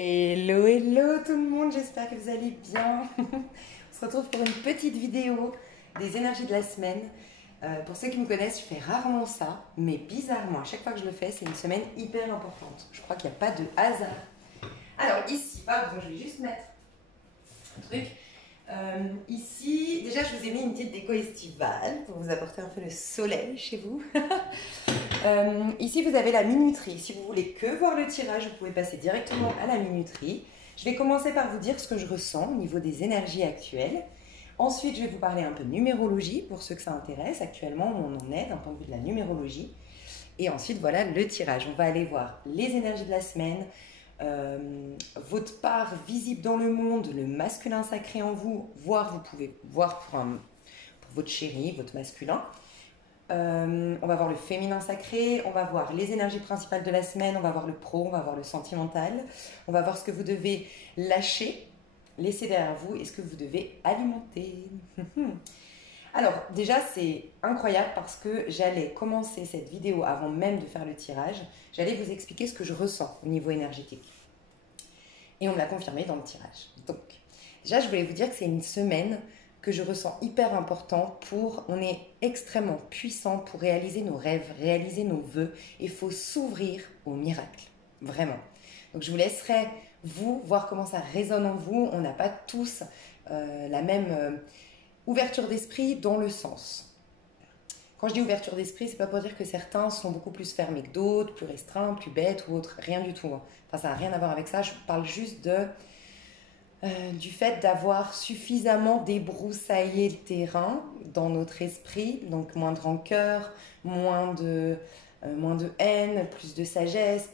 Hello, hello tout le monde, j'espère que vous allez bien. On se retrouve pour une petite vidéo des énergies de la semaine. Pour ceux qui me connaissent, je fais rarement ça, mais bizarrement, à chaque fois que je le fais, c'est une semaine hyper importante. Je crois qu'il n'y a pas de hasard. Alors ici, je vais juste mettre un truc. Ici, déjà je vous ai mis une petite déco estivale pour vous apporter un peu le soleil chez vous. Ici vous avez la minuterie. Si vous voulez que voir le tirage, vous pouvez passer directement à la minuterie. Je vais commencer par vous dire ce que je ressens au niveau des énergies actuelles. Ensuite, je vais vous parler un peu de numérologie pour ceux que ça intéresse actuellement, où on en est d'un point de vue de la numérologie. Et ensuite, voilà le tirage. On va aller voir les énergies de la semaine, votre part visible dans le monde, le masculin sacré en vous, voire vous pouvez voir pour votre chéri, votre masculin. On va voir le féminin sacré, on va voir les énergies principales de la semaine, on va voir le pro, on va voir le sentimental, on va voir ce que vous devez lâcher, laisser derrière vous et ce que vous devez alimenter. Alors déjà c'est incroyable parce que j'allais commencer cette vidéo avant même de faire le tirage, j'allais vous expliquer ce que je ressens au niveau énergétique. Et on me l'a confirmé dans le tirage. Donc déjà je voulais vous dire que c'est une semaine que je ressens hyper important on est extrêmement puissant pour réaliser nos rêves, réaliser nos vœux. Il faut s'ouvrir au miracle, vraiment. Donc je vous laisserai vous voir comment ça résonne en vous. On n'a pas tous la même ouverture d'esprit dans le sens. Quand je dis ouverture d'esprit, c'est pas pour dire que certains sont beaucoup plus fermés que d'autres, plus restreints, plus bêtes ou autres, rien du tout. Enfin, ça n'a rien à voir avec ça. Je parle juste du fait d'avoir suffisamment débroussaillé le terrain dans notre esprit, donc moins de rancœur, moins de haine, plus de sagesse,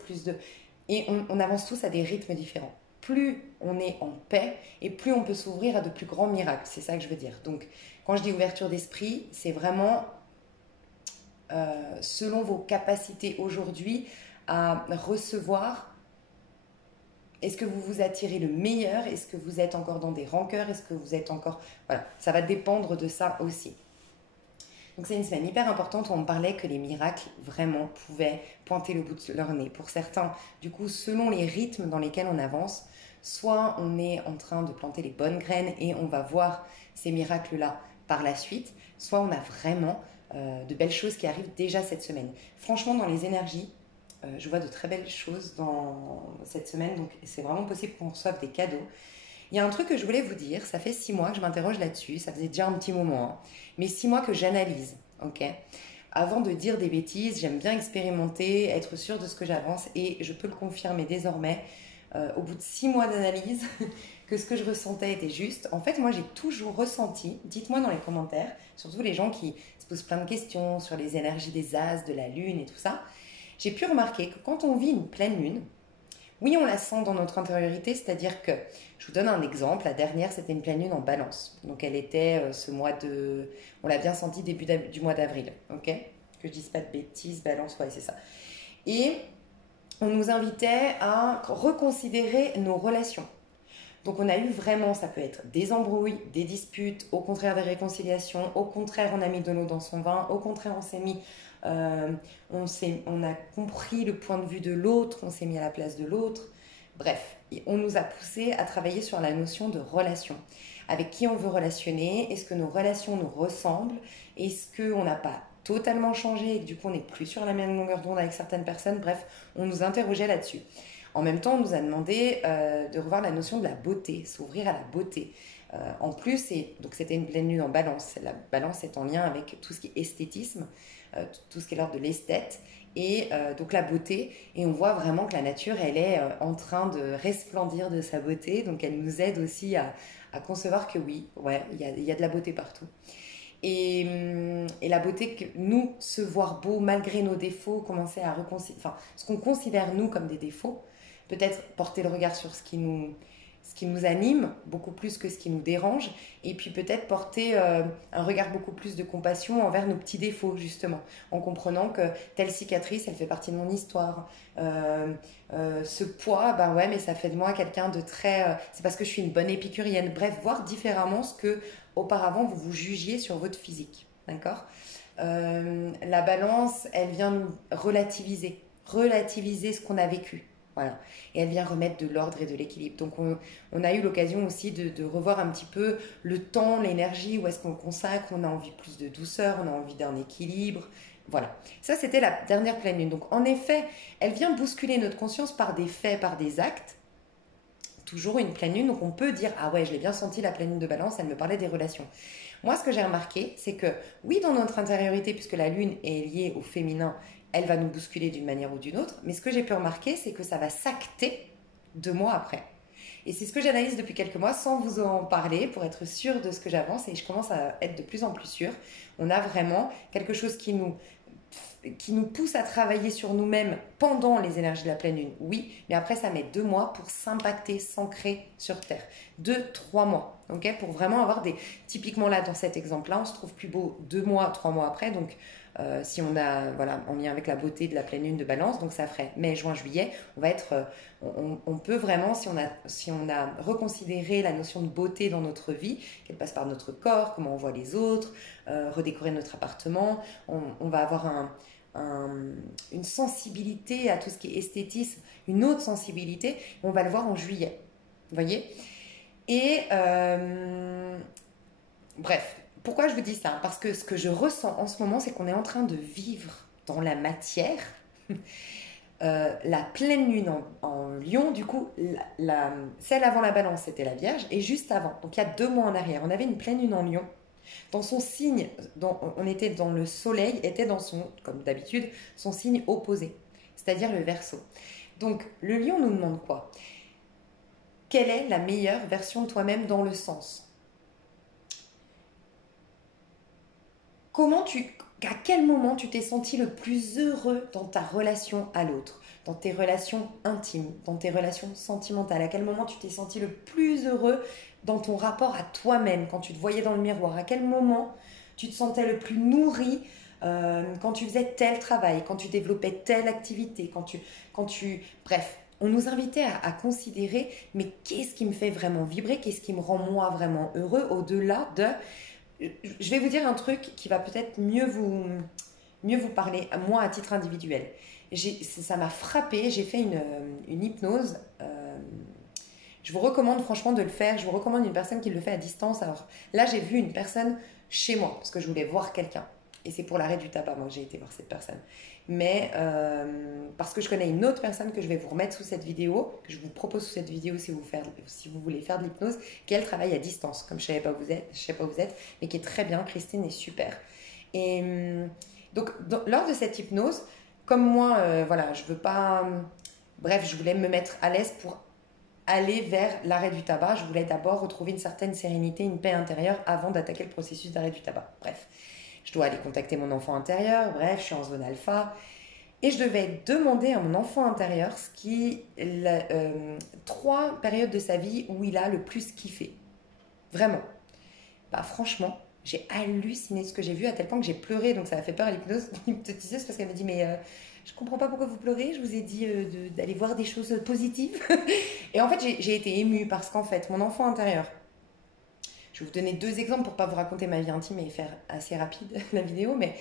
et on avance tous à des rythmes différents. Plus on est en paix et plus on peut s'ouvrir à de plus grands miracles, c'est ça que je veux dire. Donc quand je dis ouverture d'esprit, c'est vraiment selon vos capacités aujourd'hui à recevoir. Est-ce que vous vous attirez le meilleur? Est-ce que vous êtes encore dans des rancœurs? Est-ce que vous êtes encore... Voilà, ça va dépendre de ça aussi. Donc c'est une semaine hyper importante où on parlait que les miracles vraiment pouvaient pointer le bout de leur nez. Pour certains, du coup, selon les rythmes dans lesquels on avance, soit on est en train de planter les bonnes graines et on va voir ces miracles-là par la suite, soit on a vraiment de belles choses qui arrivent déjà cette semaine. Franchement, dans les énergies, je vois de très belles choses dans cette semaine, donc c'est vraiment possible qu'on reçoive des cadeaux. Il y a un truc que je voulais vous dire, ça fait 6 mois que je m'interroge là-dessus, ça faisait déjà un petit moment, hein, mais 6 mois que j'analyse, ok? Avant de dire des bêtises, j'aime bien expérimenter, être sûre de ce que j'avance, et je peux le confirmer désormais, au bout de 6 mois d'analyse, que ce que je ressentais était juste. En fait, moi j'ai toujours ressenti, dites-moi dans les commentaires, surtout les gens qui se posent plein de questions sur les énergies des as, de la lune et tout ça, j'ai pu remarquer que quand on vit une pleine lune, oui, on la sent dans notre intériorité, c'est-à-dire que, je vous donne un exemple, la dernière, c'était une pleine lune en balance. Donc elle était ce mois de... On l'a bien senti début du mois d'avril, ok? Que je dise pas de bêtises, balance, ouais, c'est ça. Et on nous invitait à reconsidérer nos relations. Donc on a eu vraiment, ça peut être des embrouilles, des disputes, au contraire des réconciliations, au contraire on a mis de l'eau dans son vin, au contraire on s'est mis, on a compris le point de vue de l'autre, on s'est mis à la place de l'autre. Bref, on nous a poussé à travailler sur la notion de relation. Avec qui on veut relationner? Est-ce que nos relations nous ressemblent? Est-ce qu'on n'a pas totalement changé et que du coup on n'est plus sur la même longueur d'onde avec certaines personnes? Bref, on nous interrogeait là-dessus. En même temps, on nous a demandé de revoir la notion de la beauté, s'ouvrir à la beauté. En plus, donc c'était une pleine lune en balance. La balance est en lien avec tout ce qui est esthétisme, tout ce qui est l'ordre de l'esthète, et donc la beauté. Et on voit vraiment que la nature, elle est en train de resplendir de sa beauté. Donc elle nous aide aussi à concevoir que oui, ouais, il y a de la beauté partout. Et la beauté que nous, se voir beau malgré nos défauts, commencer à reconsidérer, enfin, ce qu'on considère nous comme des défauts, peut-être porter le regard sur ce qui nous anime beaucoup plus que ce qui nous dérange, et puis peut-être porter un regard beaucoup plus de compassion envers nos petits défauts, justement, en comprenant que telle cicatrice, elle fait partie de mon histoire. Ce poids, ben ouais, mais ça fait de moi quelqu'un de très... c'est parce que je suis une bonne épicurienne. Bref, voir différemment ce que auparavant vous jugiez sur votre physique, d'accord? La balance, elle vient nous relativiser ce qu'on a vécu. Voilà. Et elle vient remettre de l'ordre et de l'équilibre. Donc on a eu l'occasion aussi de revoir un petit peu le temps, l'énergie, où est-ce qu'on le consacre, on a envie plus de douceur, on a envie d'un équilibre. Voilà. Ça, c'était la dernière pleine lune. Donc en effet, elle vient bousculer notre conscience par des faits, par des actes. Toujours une pleine lune, donc on peut dire, ah ouais, je l'ai bien senti la pleine lune de Balance, elle me parlait des relations. Moi, ce que j'ai remarqué, c'est que oui, dans notre intériorité, puisque la lune est liée au féminin, elle va nous bousculer d'une manière ou d'une autre, mais ce que j'ai pu remarquer, c'est que ça va s'acter 2 mois après. Et c'est ce que j'analyse depuis quelques mois sans vous en parler pour être sûre de ce que j'avance et je commence à être de plus en plus sûre. On a vraiment quelque chose qui nous pousse à travailler sur nous-mêmes pendant les énergies de la pleine lune, oui, mais après ça met 2 mois pour s'impacter, s'ancrer sur Terre. 2, 3 mois, ok, pour vraiment avoir des... Typiquement là, dans cet exemple-là, on se trouve plus beau 2 mois, 3 mois après, donc si on a, voilà, en lien avec la beauté de la pleine lune de Balance, donc ça ferait mai, juin, juillet, on va être, on peut vraiment, si on a reconsidéré la notion de beauté dans notre vie, qu'elle passe par notre corps, comment on voit les autres, redécorer notre appartement, on va avoir une sensibilité à tout ce qui est esthétisme, une autre sensibilité, on va le voir en juillet, vous voyez. Et bref, pourquoi je vous dis ça? Parce que ce que je ressens en ce moment, c'est qu'on est en train de vivre dans la matière la pleine lune en Lion, du coup, celle avant la Balance, c'était la Vierge, et juste avant, donc il y a 2 mois en arrière, on avait une pleine lune en Lion. Dans son signe, on était dans le soleil, était dans son, comme d'habitude, son signe opposé, c'est-à-dire le Verseau. Donc, le lion nous demande quoi? Quelle est la meilleure version de toi-même dans le sens? À quel moment tu t'es senti le plus heureux dans ta relation à l'autre, dans tes relations intimes, dans tes relations sentimentales? À quel moment tu t'es senti le plus heureux dans ton rapport à toi-même, quand tu te voyais dans le miroir? À quel moment tu te sentais le plus nourri quand tu faisais tel travail, quand tu développais telle activité, bref, on nous invitait à considérer, mais qu'est-ce qui me fait vraiment vibrer, qu'est-ce qui me rend moi vraiment heureux, au-delà de... Je vais vous dire un truc qui va peut-être mieux vous parler, moi à titre individuel. Ça m'a frappé, j'ai fait une hypnose. Je vous recommande franchement de le faire. Je vous recommande une personne qui le fait à distance. Alors là, j'ai vu une personne chez moi parce que je voulais voir quelqu'un. Et c'est pour l'arrêt du tabac, moi, que j'ai été voir cette personne. Mais parce que je connais une autre personne que je vais vous remettre sous cette vidéo, que je vous propose sous cette vidéo si vous voulez faire de l'hypnose, qui elle travaille à distance, comme je ne sais pas où vous êtes, mais qui est très bien. Christine est super. Et donc, lors de cette hypnose, comme moi, voilà, je veux pas... bref, je voulais me mettre à l'aise pour aller vers l'arrêt du tabac. Je voulais d'abord retrouver une certaine sérénité, une paix intérieure avant d'attaquer le processus d'arrêt du tabac. Bref, je dois aller contacter mon enfant intérieur. Bref, je suis en zone alpha. Et je devais demander à mon enfant intérieur 3 périodes de sa vie où il a le plus kiffé. Vraiment. Bah franchement, j'ai halluciné ce que j'ai vu à tel point que j'ai pleuré. Donc ça m'a fait peur à l'hypnotiseuse parce qu'elle m'a dit mais je comprends pas pourquoi vous pleurez. Je vous ai dit d'aller voir des choses positives. Et en fait j'ai été émue parce qu'en fait mon enfant intérieur, je vais vous donner 2 exemples pour pas vous raconter ma vie intime et faire assez rapide la vidéo, mais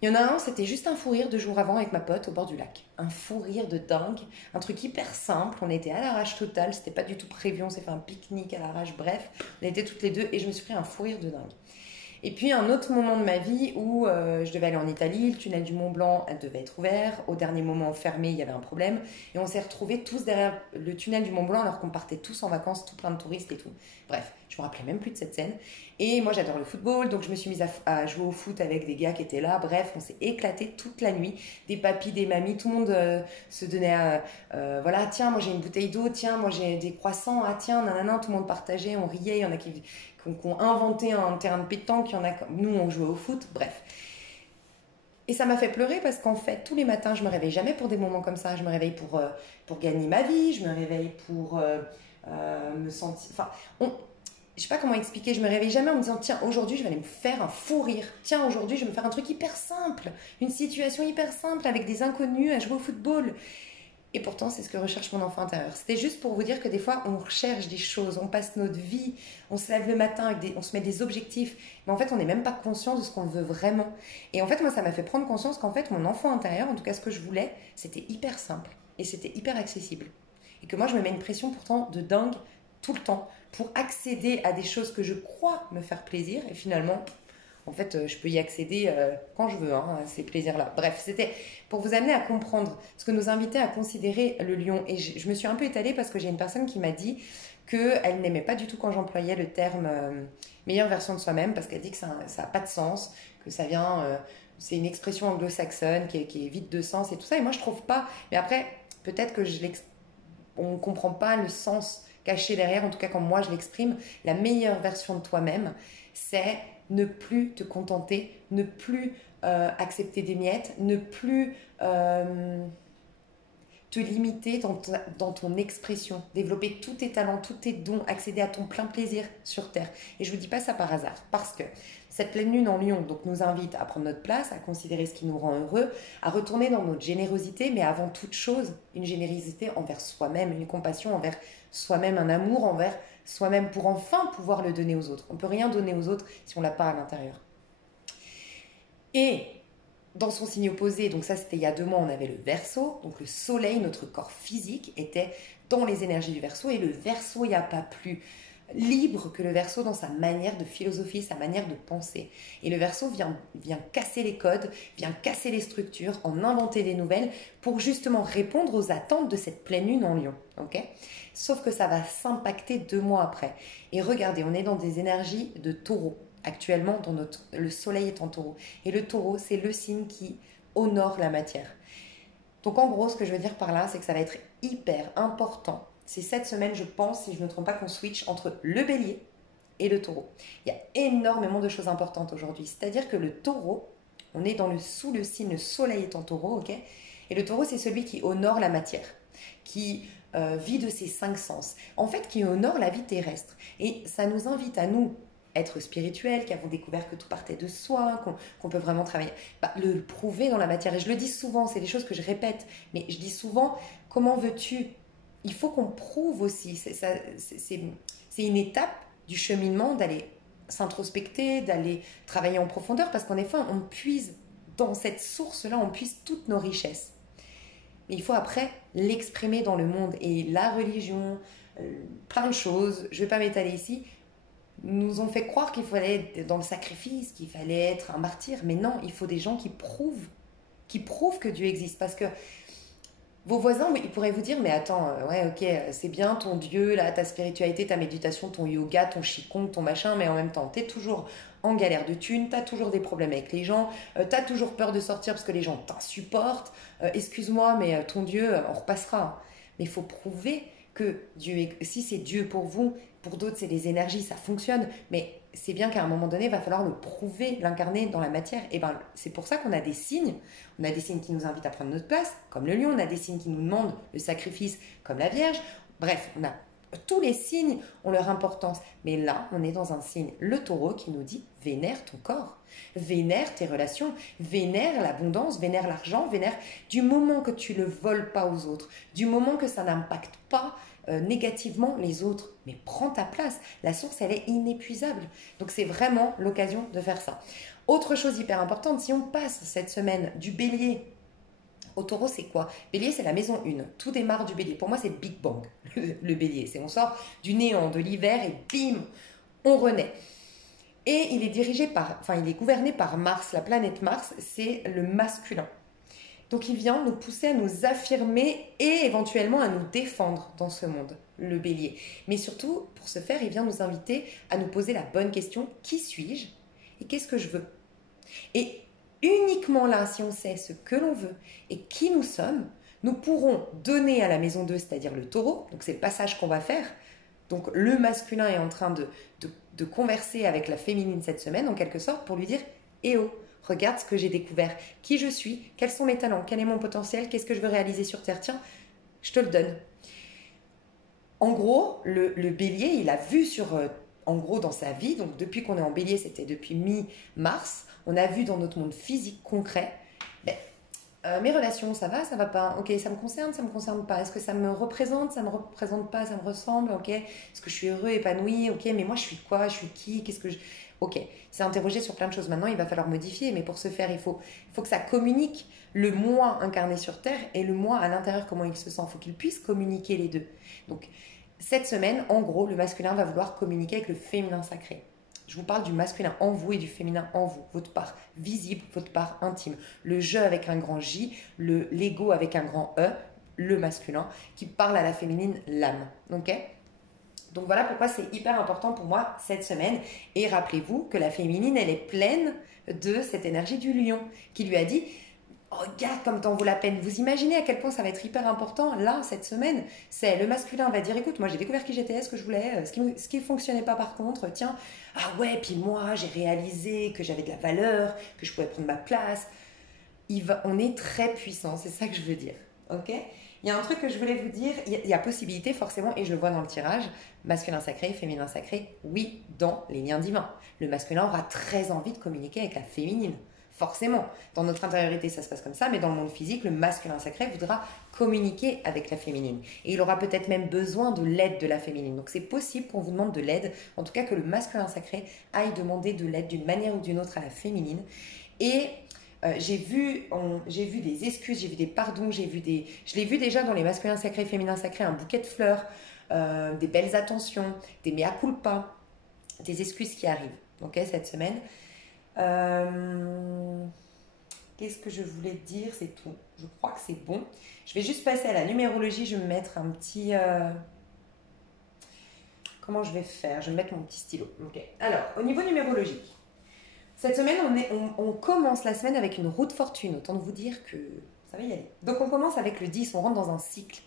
il y en a un, c'était juste un fou rire 2 jours avant avec ma pote au bord du lac. Un fou rire de dingue, un truc hyper simple, on était à l'arrache totale, c'était pas du tout prévu, on s'est fait un pique-nique à l'arrache, bref, on était toutes les deux et je me suis pris un fou rire de dingue. Et puis un autre moment de ma vie où je devais aller en Italie, le tunnel du Mont Blanc devait être ouvert, au dernier moment fermé, il y avait un problème, et on s'est retrouvés tous derrière le tunnel du Mont Blanc alors qu'on partait tous en vacances, tout plein de touristes et tout. Bref, je me rappelais même plus de cette scène. Et moi j'adore le football, donc je me suis mise à jouer au foot avec des gars qui étaient là. Bref, on s'est éclaté toute la nuit, des papis, des mamies, tout le monde se donnait voilà, tiens, moi j'ai une bouteille d'eau, tiens, moi j'ai des croissants, ah tiens, nanana, tout le monde partageait, on riait, il y en a qui ont inventé un terrain de pétanque, il y en a, nous on jouait au foot, bref. Et ça m'a fait pleurer parce qu'en fait, tous les matins, je me réveille jamais pour des moments comme ça. Je me réveille pour gagner ma vie, je me réveille pour me sentir... Enfin, je sais pas comment expliquer, je me réveille jamais en me disant tiens, aujourd'hui je vais aller me faire un fou rire. Tiens, aujourd'hui je vais me faire un truc hyper simple, une situation hyper simple avec des inconnus à jouer au football. Et pourtant, c'est ce que recherche mon enfant intérieur. C'était juste pour vous dire que des fois, on recherche des choses, on passe notre vie, on se lève le matin, on se met des objectifs, mais en fait, on n'est même pas conscient de ce qu'on veut vraiment. Et en fait, moi, ça m'a fait prendre conscience qu'en fait, mon enfant intérieur, en tout cas ce que je voulais, c'était hyper simple. et c'était hyper accessible. Et que moi, je me mets une pression pourtant de dingue tout le temps pour accéder à des choses que je crois me faire plaisir. Et finalement, en fait, je peux y accéder quand je veux, hein, à ces plaisirs-là. Bref, c'était pour vous amener à comprendre ce que nous invitait à considérer le lion. Et je me suis un peu étalée parce que j'ai une personne qui m'a dit qu'elle n'aimait pas du tout quand j'employais le terme meilleure version de soi-même parce qu'elle dit que ça n'a pas de sens, que ça vient... c'est une expression anglo-saxonne qui est vide de sens et tout ça. Et moi, je trouve pas... Mais après, peut-être que on ne comprend pas le sens caché derrière. En tout cas, quand moi, je l'exprime, la meilleure version de toi-même, c'est ne plus te contenter, ne plus accepter des miettes, ne plus te limiter dans ton expression, développer tous tes talents, tous tes dons, accéder à ton plein plaisir sur Terre. Et je ne vous dis pas ça par hasard, parce que cette pleine lune en Lion donc, nous invite à prendre notre place, à considérer ce qui nous rend heureux, à retourner dans notre générosité, mais avant toute chose, une générosité envers soi-même, une compassion envers soi-même, un amour envers soi-même pour enfin pouvoir le donner aux autres. On ne peut rien donner aux autres si on ne l'a pas à l'intérieur. Et dans son signe opposé, donc ça c'était il y a 2 mois, on avait le Verseau, donc le soleil, notre corps physique était dans les énergies du Verseau, et le Verseau, il n'y a pas plus libre que le Verseau dans sa manière de philosophie, sa manière de penser. Et le Verseau vient casser les codes, vient casser les structures, en inventer des nouvelles pour justement répondre aux attentes de cette pleine lune en Lion. Okay, sauf que ça va s'impacter 2 mois après. Et regardez, on est dans des énergies de Taureau. Actuellement, le soleil est en Taureau. Et le Taureau, c'est le signe qui honore la matière. Donc en gros, ce que je veux dire par là, c'est que ça va être hyper important. C'est cette semaine, je pense, si je ne me trompe pas, qu'on switch entre le Bélier et le Taureau. Il y a énormément de choses importantes aujourd'hui. C'est-à-dire que le Taureau, on est sous le signe, le soleil est en Taureau, ok ? Et le Taureau, c'est celui qui honore la matière, qui vit de ses 5 sens. En fait, qui honore la vie terrestre. Et ça nous invite à nous être spirituels, qui avons découvert que tout partait de soi, qu'on peut vraiment travailler, le prouver dans la matière. Et je le dis souvent, c'est des choses que je répète, mais je dis souvent, comment veux-tu ? Il faut qu'on prouve aussi. C'est une étape du cheminement d'aller s'introspecter, d'aller travailler en profondeur, parce qu'en effet, on puise dans cette source-là, on puise toutes nos richesses. Mais il faut après l'exprimer dans le monde. Et la religion, plein de choses, je ne vais pas m'étaler ici, nous ont fait croire qu'il fallait être dans le sacrifice, qu'il fallait être un martyr. Mais non, il faut des gens qui prouvent que Dieu existe. Parce que vos voisins, ils pourraient vous dire, mais attends, ouais, ok, c'est bien ton Dieu, là, ta spiritualité, ta méditation, ton yoga, ton qigong, ton machin, mais en même temps, t'es toujours en galère de thunes, t'as toujours des problèmes avec les gens, t'as toujours peur de sortir parce que les gens t'insupportent. Excuse-moi, mais ton Dieu, on repassera. Mais il faut prouver que Dieu, si c'est Dieu pour vous, pour d'autres c'est les énergies, ça fonctionne, mais c'est bien qu'à un moment donné, il va falloir le prouver, l'incarner dans la matière. Et ben, c'est pour ça qu'on a des signes. On a des signes qui nous invitent à prendre notre place, comme le lion. On a des signes qui nous demandent le sacrifice, comme la Vierge. Bref, on a tous les signes ont leur importance. Mais là, on est dans un signe, le Taureau, qui nous dit vénère ton corps, vénère tes relations, vénère l'abondance, vénère l'argent, vénère du moment que tu ne le voles pas aux autres, du moment que ça n'impacte pas négativement les autres, mais prends ta place. La source, elle est inépuisable. Donc c'est vraiment l'occasion de faire ça. Autre chose hyper importante, si on passe cette semaine du Bélier au Taureau, c'est quoi? Bélier, c'est la maison 1. Tout démarre du Bélier. Pour moi, c'est Big Bang, le Bélier. On sort du néant, de l'hiver et bim, on renaît. Et il est gouverné par Mars. La planète Mars, c'est le masculin. Donc il vient nous pousser à nous affirmer et éventuellement à nous défendre dans ce monde, le Bélier. Mais surtout, pour ce faire, il vient nous inviter à nous poser la bonne question, qui suis-je et qu'est-ce que je veux? Et uniquement là, si on sait ce que l'on veut et qui nous sommes, nous pourrons donner à la maison 2, c'est-à-dire le Taureau, donc c'est le passage qu'on va faire. Donc le masculin est en train de converser avec la féminine cette semaine, en quelque sorte, pour lui dire « Eh oh !» Regarde ce que j'ai découvert, qui je suis, quels sont mes talents, quel est mon potentiel, qu'est-ce que je veux réaliser sur Terre. Tiens, je te le donne. En gros, le Bélier, il a vu en gros dans sa vie, donc depuis qu'on est en Bélier, c'était depuis mi-mars, on a vu dans notre monde physique concret, mes relations, ça va pas, ok, ça me concerne pas, est-ce que ça me représente pas, ça me ressemble, ok, est-ce que je suis heureux, épanoui, ok, mais moi je suis quoi, je suis qui, qu'est-ce que je... Ok, il s'est interrogé sur plein de choses. Maintenant, il va falloir modifier, mais pour ce faire, il faut que ça communique le moi incarné sur Terre et le moi à l'intérieur, comment il se sent. Il faut qu'il puisse communiquer les deux. Donc, cette semaine, en gros, le masculin va vouloir communiquer avec le féminin sacré. Je vous parle du masculin en vous et du féminin en vous, votre part visible, votre part intime. Le je avec un grand J, l'ego avec un grand E, le masculin, qui parle à la féminine, l'âme. Ok ? Donc voilà pourquoi c'est hyper important pour moi cette semaine. Et rappelez-vous que la féminine, elle est pleine de cette énergie du lion qui lui a dit regarde comme t'en vaut la peine. Vous imaginez à quel point ça va être hyper important là, cette semaine. C'est le masculin va dire écoute, moi j'ai découvert qui j'étais, ce que je voulais, ce qui fonctionnait pas par contre, tiens, ah ouais, puis moi j'ai réalisé que j'avais de la valeur, que je pouvais prendre ma place. On est très puissant, c'est ça que je veux dire. Ok ? Il y a un truc que je voulais vous dire, il y a possibilité forcément, et je le vois dans le tirage, masculin sacré, féminin sacré, oui, dans les liens divins. Le masculin aura très envie de communiquer avec la féminine, forcément. Dans notre intériorité, ça se passe comme ça, mais dans le monde physique, le masculin sacré voudra communiquer avec la féminine. Et il aura peut-être même besoin de l'aide de la féminine. Donc c'est possible qu'on vous demande de l'aide, en tout cas que le masculin sacré aille demander de l'aide d'une manière ou d'une autre à la féminine. Et j'ai vu des excuses, j'ai vu des pardons, je l'ai vu déjà dans les masculins sacrés, féminins sacrés, un bouquet de fleurs, des belles attentions, des mea culpa, des excuses qui arrivent, ok, cette semaine. Qu'est-ce que je voulais dire? C'est tout. Je crois que c'est bon. Je vais juste passer à la numérologie, je vais me mettre un petit... Comment je vais faire? Je vais mettre mon petit stylo. Ok. Alors, au niveau numérologique, cette semaine, on commence la semaine avec une roue de fortune. Autant de vous dire que ça va y aller. Donc, on commence avec le 10, on rentre dans un cycle.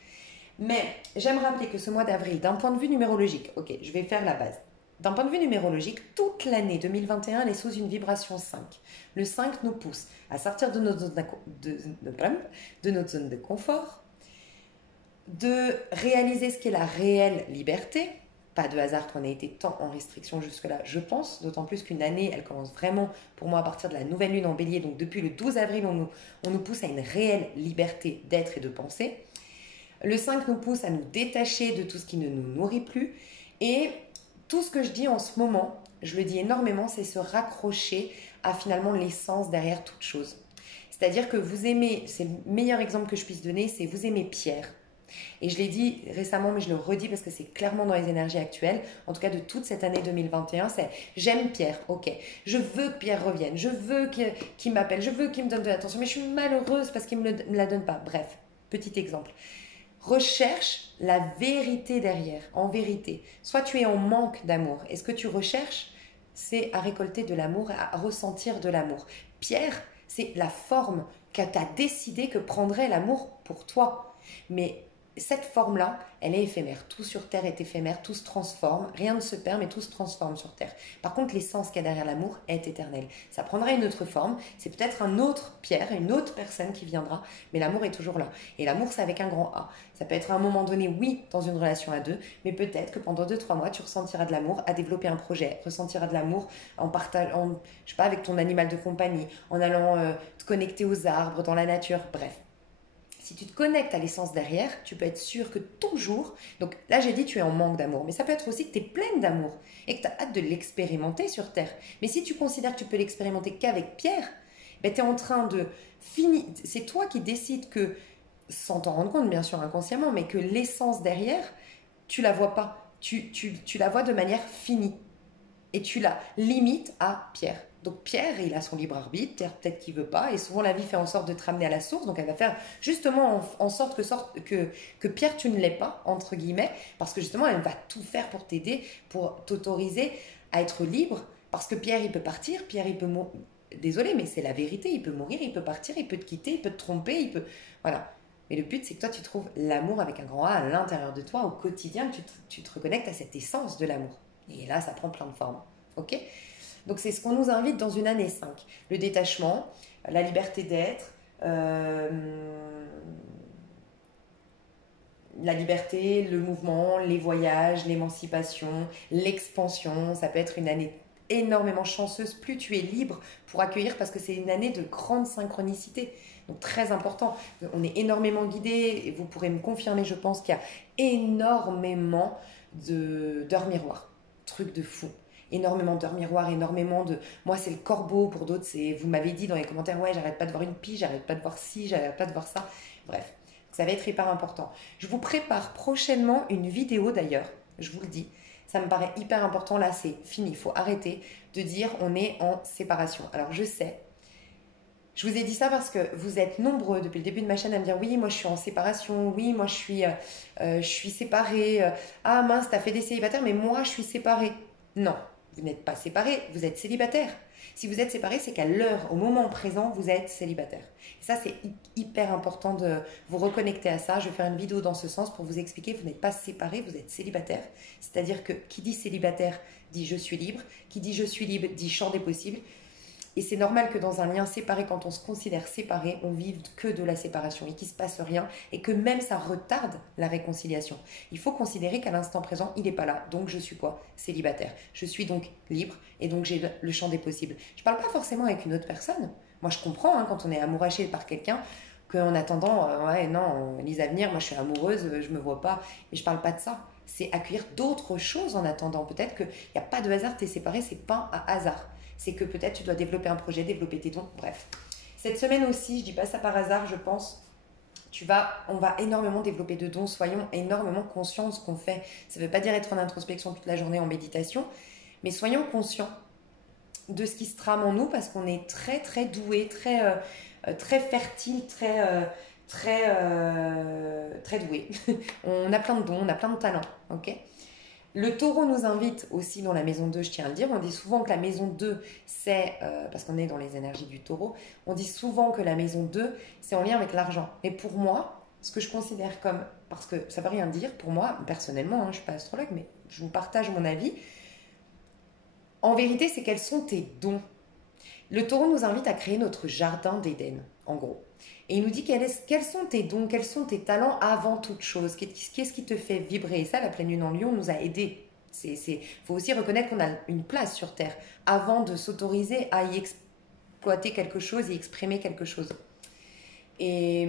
Mais j'aime rappeler que ce mois d'avril, d'un point de vue numérologique, ok, je vais faire la base. D'un point de vue numérologique, toute l'année 2021, elle est sous une vibration 5. Le 5 nous pousse à sortir de notre zone de confort, de réaliser ce qu'est la réelle liberté. Pas de hasard qu'on ait été tant en restriction jusque-là, je pense. D'autant plus qu'une année, elle commence vraiment, pour moi, à partir de la nouvelle lune en bélier. Donc depuis le 12 avril, on nous pousse à une réelle liberté d'être et de penser. Le 5 nous pousse à nous détacher de tout ce qui ne nous nourrit plus. Et tout ce que je dis en ce moment, je le dis énormément, c'est se raccrocher à finalement l'essence derrière toute chose. C'est-à-dire que vous aimez, c'est le meilleur exemple que je puisse donner, c'est vous aimez Pierre. Et je l'ai dit récemment, mais je le redis parce que c'est clairement dans les énergies actuelles, en tout cas de toute cette année 2021, c'est j'aime Pierre, ok. Je veux que Pierre revienne, je veux qu'il m'appelle, je veux qu'il me donne de l'attention, mais je suis malheureuse parce qu'il ne me la donne pas. Bref, petit exemple. Recherche la vérité derrière, en vérité. Soit tu es en manque d'amour, et ce que tu recherches, c'est à récolter de l'amour, à ressentir de l'amour. Pierre, c'est la forme que tu as décidé que prendrait l'amour pour toi. Mais cette forme-là, elle est éphémère. Tout sur Terre est éphémère, tout se transforme, rien ne se perd, mais tout se transforme sur Terre. Par contre, l'essence qu'il y a derrière l'amour est éternelle. Ça prendra une autre forme, c'est peut-être un autre Pierre, une autre personne qui viendra, mais l'amour est toujours là. Et l'amour, c'est avec un grand A. Ça peut être à un moment donné, oui, dans une relation à deux, mais peut-être que pendant 2-3 mois, tu ressentiras de l'amour à développer un projet, ressentiras de l'amour en partageant, je sais pas, avec ton animal de compagnie, en allant te connecter aux arbres, dans la nature, bref. Si tu te connectes à l'essence derrière, tu peux être sûr que toujours, donc là j'ai dit tu es en manque d'amour, mais ça peut être aussi que tu es pleine d'amour et que tu as hâte de l'expérimenter sur Terre. Mais si tu considères que tu peux l'expérimenter qu'avec Pierre, ben tu es en train de finir, c'est toi qui décides que, sans t'en rendre compte bien sûr inconsciemment, mais que l'essence derrière, tu la vois pas, tu la vois de manière finie et tu la limites à Pierre. Donc Pierre, il a son libre arbitre, Pierre peut-être qu'il veut pas, et souvent la vie fait en sorte de te ramener à la source, donc elle va faire justement en sorte que Pierre, tu ne l'aies pas, entre guillemets, parce que justement elle va tout faire pour t'aider, pour t'autoriser à être libre, parce que Pierre, il peut partir, Pierre, il peut mourir, désolé, mais c'est la vérité, il peut mourir, il peut partir, il peut te quitter, il peut te tromper, il peut... Voilà. Mais le but, c'est que toi, tu trouves l'amour avec un grand A à l'intérieur de toi, au quotidien, que tu te reconnectes à cette essence de l'amour. Et là, ça prend plein de formes. Ok ? Donc c'est ce qu'on nous invite dans une année 5. Le détachement, la liberté d'être, la liberté, le mouvement, les voyages, l'émancipation, l'expansion. Ça peut être une année énormément chanceuse. Plus tu es libre pour accueillir, parce que c'est une année de grande synchronicité. Donc très important. On est énormément guidé, et vous pourrez me confirmer, je pense qu'il y a énormément d'heures miroirs. Truc de fou. énormément d'heures miroirs, énormément de... Moi, c'est le corbeau, pour d'autres, c'est... Vous m'avez dit dans les commentaires, ouais, j'arrête pas de voir une pie, j'arrête pas de voir ci, j'arrête pas de voir ça. Bref, ça va être hyper important. Je vous prépare prochainement une vidéo d'ailleurs, je vous le dis. Ça me paraît hyper important, là, c'est fini. Il faut arrêter de dire on est en séparation. Alors, je sais, je vous ai dit ça parce que vous êtes nombreux depuis le début de ma chaîne à me dire oui, moi je suis en séparation, oui, moi je suis séparée, ah mince, t'as fait des célibataires, mais moi je suis séparée. Non, vous n'êtes pas séparés, vous êtes célibataire. Si vous êtes séparés, c'est qu'à l'heure, au moment présent, vous êtes célibataire. Et ça, c'est hyper important de vous reconnecter à ça. Je vais faire une vidéo dans ce sens pour vous expliquer, vous n'êtes pas séparés, vous êtes célibataire. C'est-à-dire que qui dit célibataire dit je suis libre, qui dit je suis libre dit champ des possibles. Et c'est normal que dans un lien séparé, quand on se considère séparé, on vive que de la séparation et qu'il ne se passe rien et que même ça retarde la réconciliation. Il faut considérer qu'à l'instant présent, il n'est pas là. Donc je suis quoi? Célibataire. Je suis donc libre et donc j'ai le champ des possibles. Je ne parle pas forcément avec une autre personne. Moi je comprends quand on est amouraché par quelqu'un qu'en attendant, ouais non, lise à venir, moi je suis amoureuse, je ne me vois pas. Mais je ne parle pas de ça. C'est accueillir d'autres choses en attendant. Peut-être qu'il n'y a pas de hasard, tu es séparé, ce n'est pas un hasard. C'est que peut-être tu dois développer un projet, développer tes dons, bref. Cette semaine aussi, je dis pas ça par hasard, je pense, on va énormément développer de dons, soyons énormément conscients de ce qu'on fait. Ça ne veut pas dire être en introspection toute la journée en méditation, mais soyons conscients de ce qui se trame en nous parce qu'on est très très doué, très fertile, très doué. On a plein de dons, on a plein de talents, ok? Le taureau nous invite aussi dans la maison 2, je tiens à le dire. On dit souvent que la maison 2, c'est, parce qu'on est dans les énergies du taureau, on dit souvent que la maison 2, c'est en lien avec l'argent. Mais pour moi, ce que je considère comme, parce que ça ne veut rien dire, pour moi, personnellement, je ne suis pas astrologue, mais je vous partage mon avis. En vérité, c'est quels sont tes dons. Le taureau nous invite à créer notre jardin d'Éden, en gros. Et il nous dit quels sont tes dons, quels sont tes talents avant toute chose. Qu'est-ce qui te fait vibrer? Et ça, la pleine lune en Lion nous a aidés. Il faut aussi reconnaître qu'on a une place sur Terre avant de s'autoriser à y exploiter quelque chose, y exprimer quelque chose. Et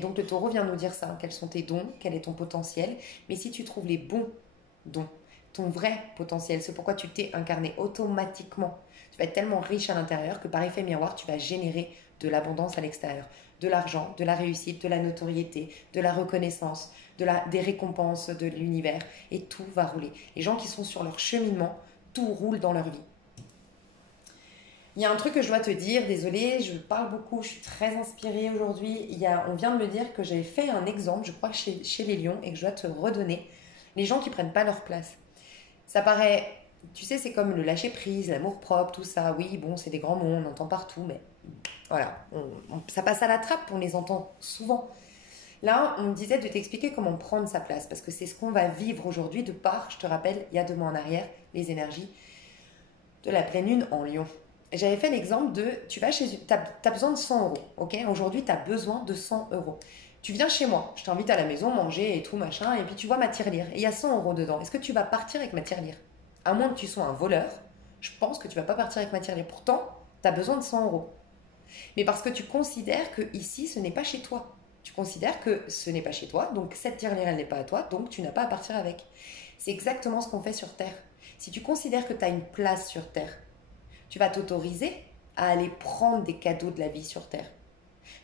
donc le taureau vient nous dire ça. Quels sont tes dons? Quel est ton potentiel? Mais si tu trouves les bons dons, ton vrai potentiel, c'est pourquoi tu t'es incarné automatiquement. Tu vas être tellement riche à l'intérieur que par effet miroir, tu vas générer de l'abondance à l'extérieur, de l'argent, de la réussite, de la notoriété, de la reconnaissance, des récompenses de l'univers, et tout va rouler. Les gens qui sont sur leur cheminement, tout roule dans leur vie. Il y a un truc que je dois te dire, désolée, je parle beaucoup, je suis très inspirée aujourd'hui. On vient de me dire que j'avais fait un exemple, je crois, chez les lions, et que je dois te redonner. Les gens qui ne prennent pas leur place. Ça paraît, tu sais, c'est comme le lâcher-prise, l'amour-propre, tout ça. Oui, bon, c'est des grands mots, on entend partout, mais voilà, ça passe à la trappe, on les entend souvent. Là, on me disait de t'expliquer comment prendre sa place, parce que c'est ce qu'on va vivre aujourd'hui de par, je te rappelle, il y a 2 mois en arrière, les énergies de la pleine lune en Lion. J'avais fait l'exemple de, tu as besoin de 100 euros, ok? Aujourd'hui, tu as besoin de 100 euros. Tu viens chez moi, je t'invite à la maison, manger et tout, machin, et puis tu vois ma tirelire, et il y a 100 euros dedans. Est-ce que tu vas partir avec ma tirelire? À moins que tu sois un voleur, je pense que tu vas pas partir avec ma tirelire. Pourtant, tu as besoin de 100 euros. Mais parce que tu considères que ici, ce n'est pas chez toi. Tu considères que ce n'est pas chez toi, donc cette tirelire, elle n'est pas à toi, donc tu n'as pas à partir avec. C'est exactement ce qu'on fait sur Terre. Si tu considères que tu as une place sur Terre, tu vas t'autoriser à aller prendre des cadeaux de la vie sur Terre.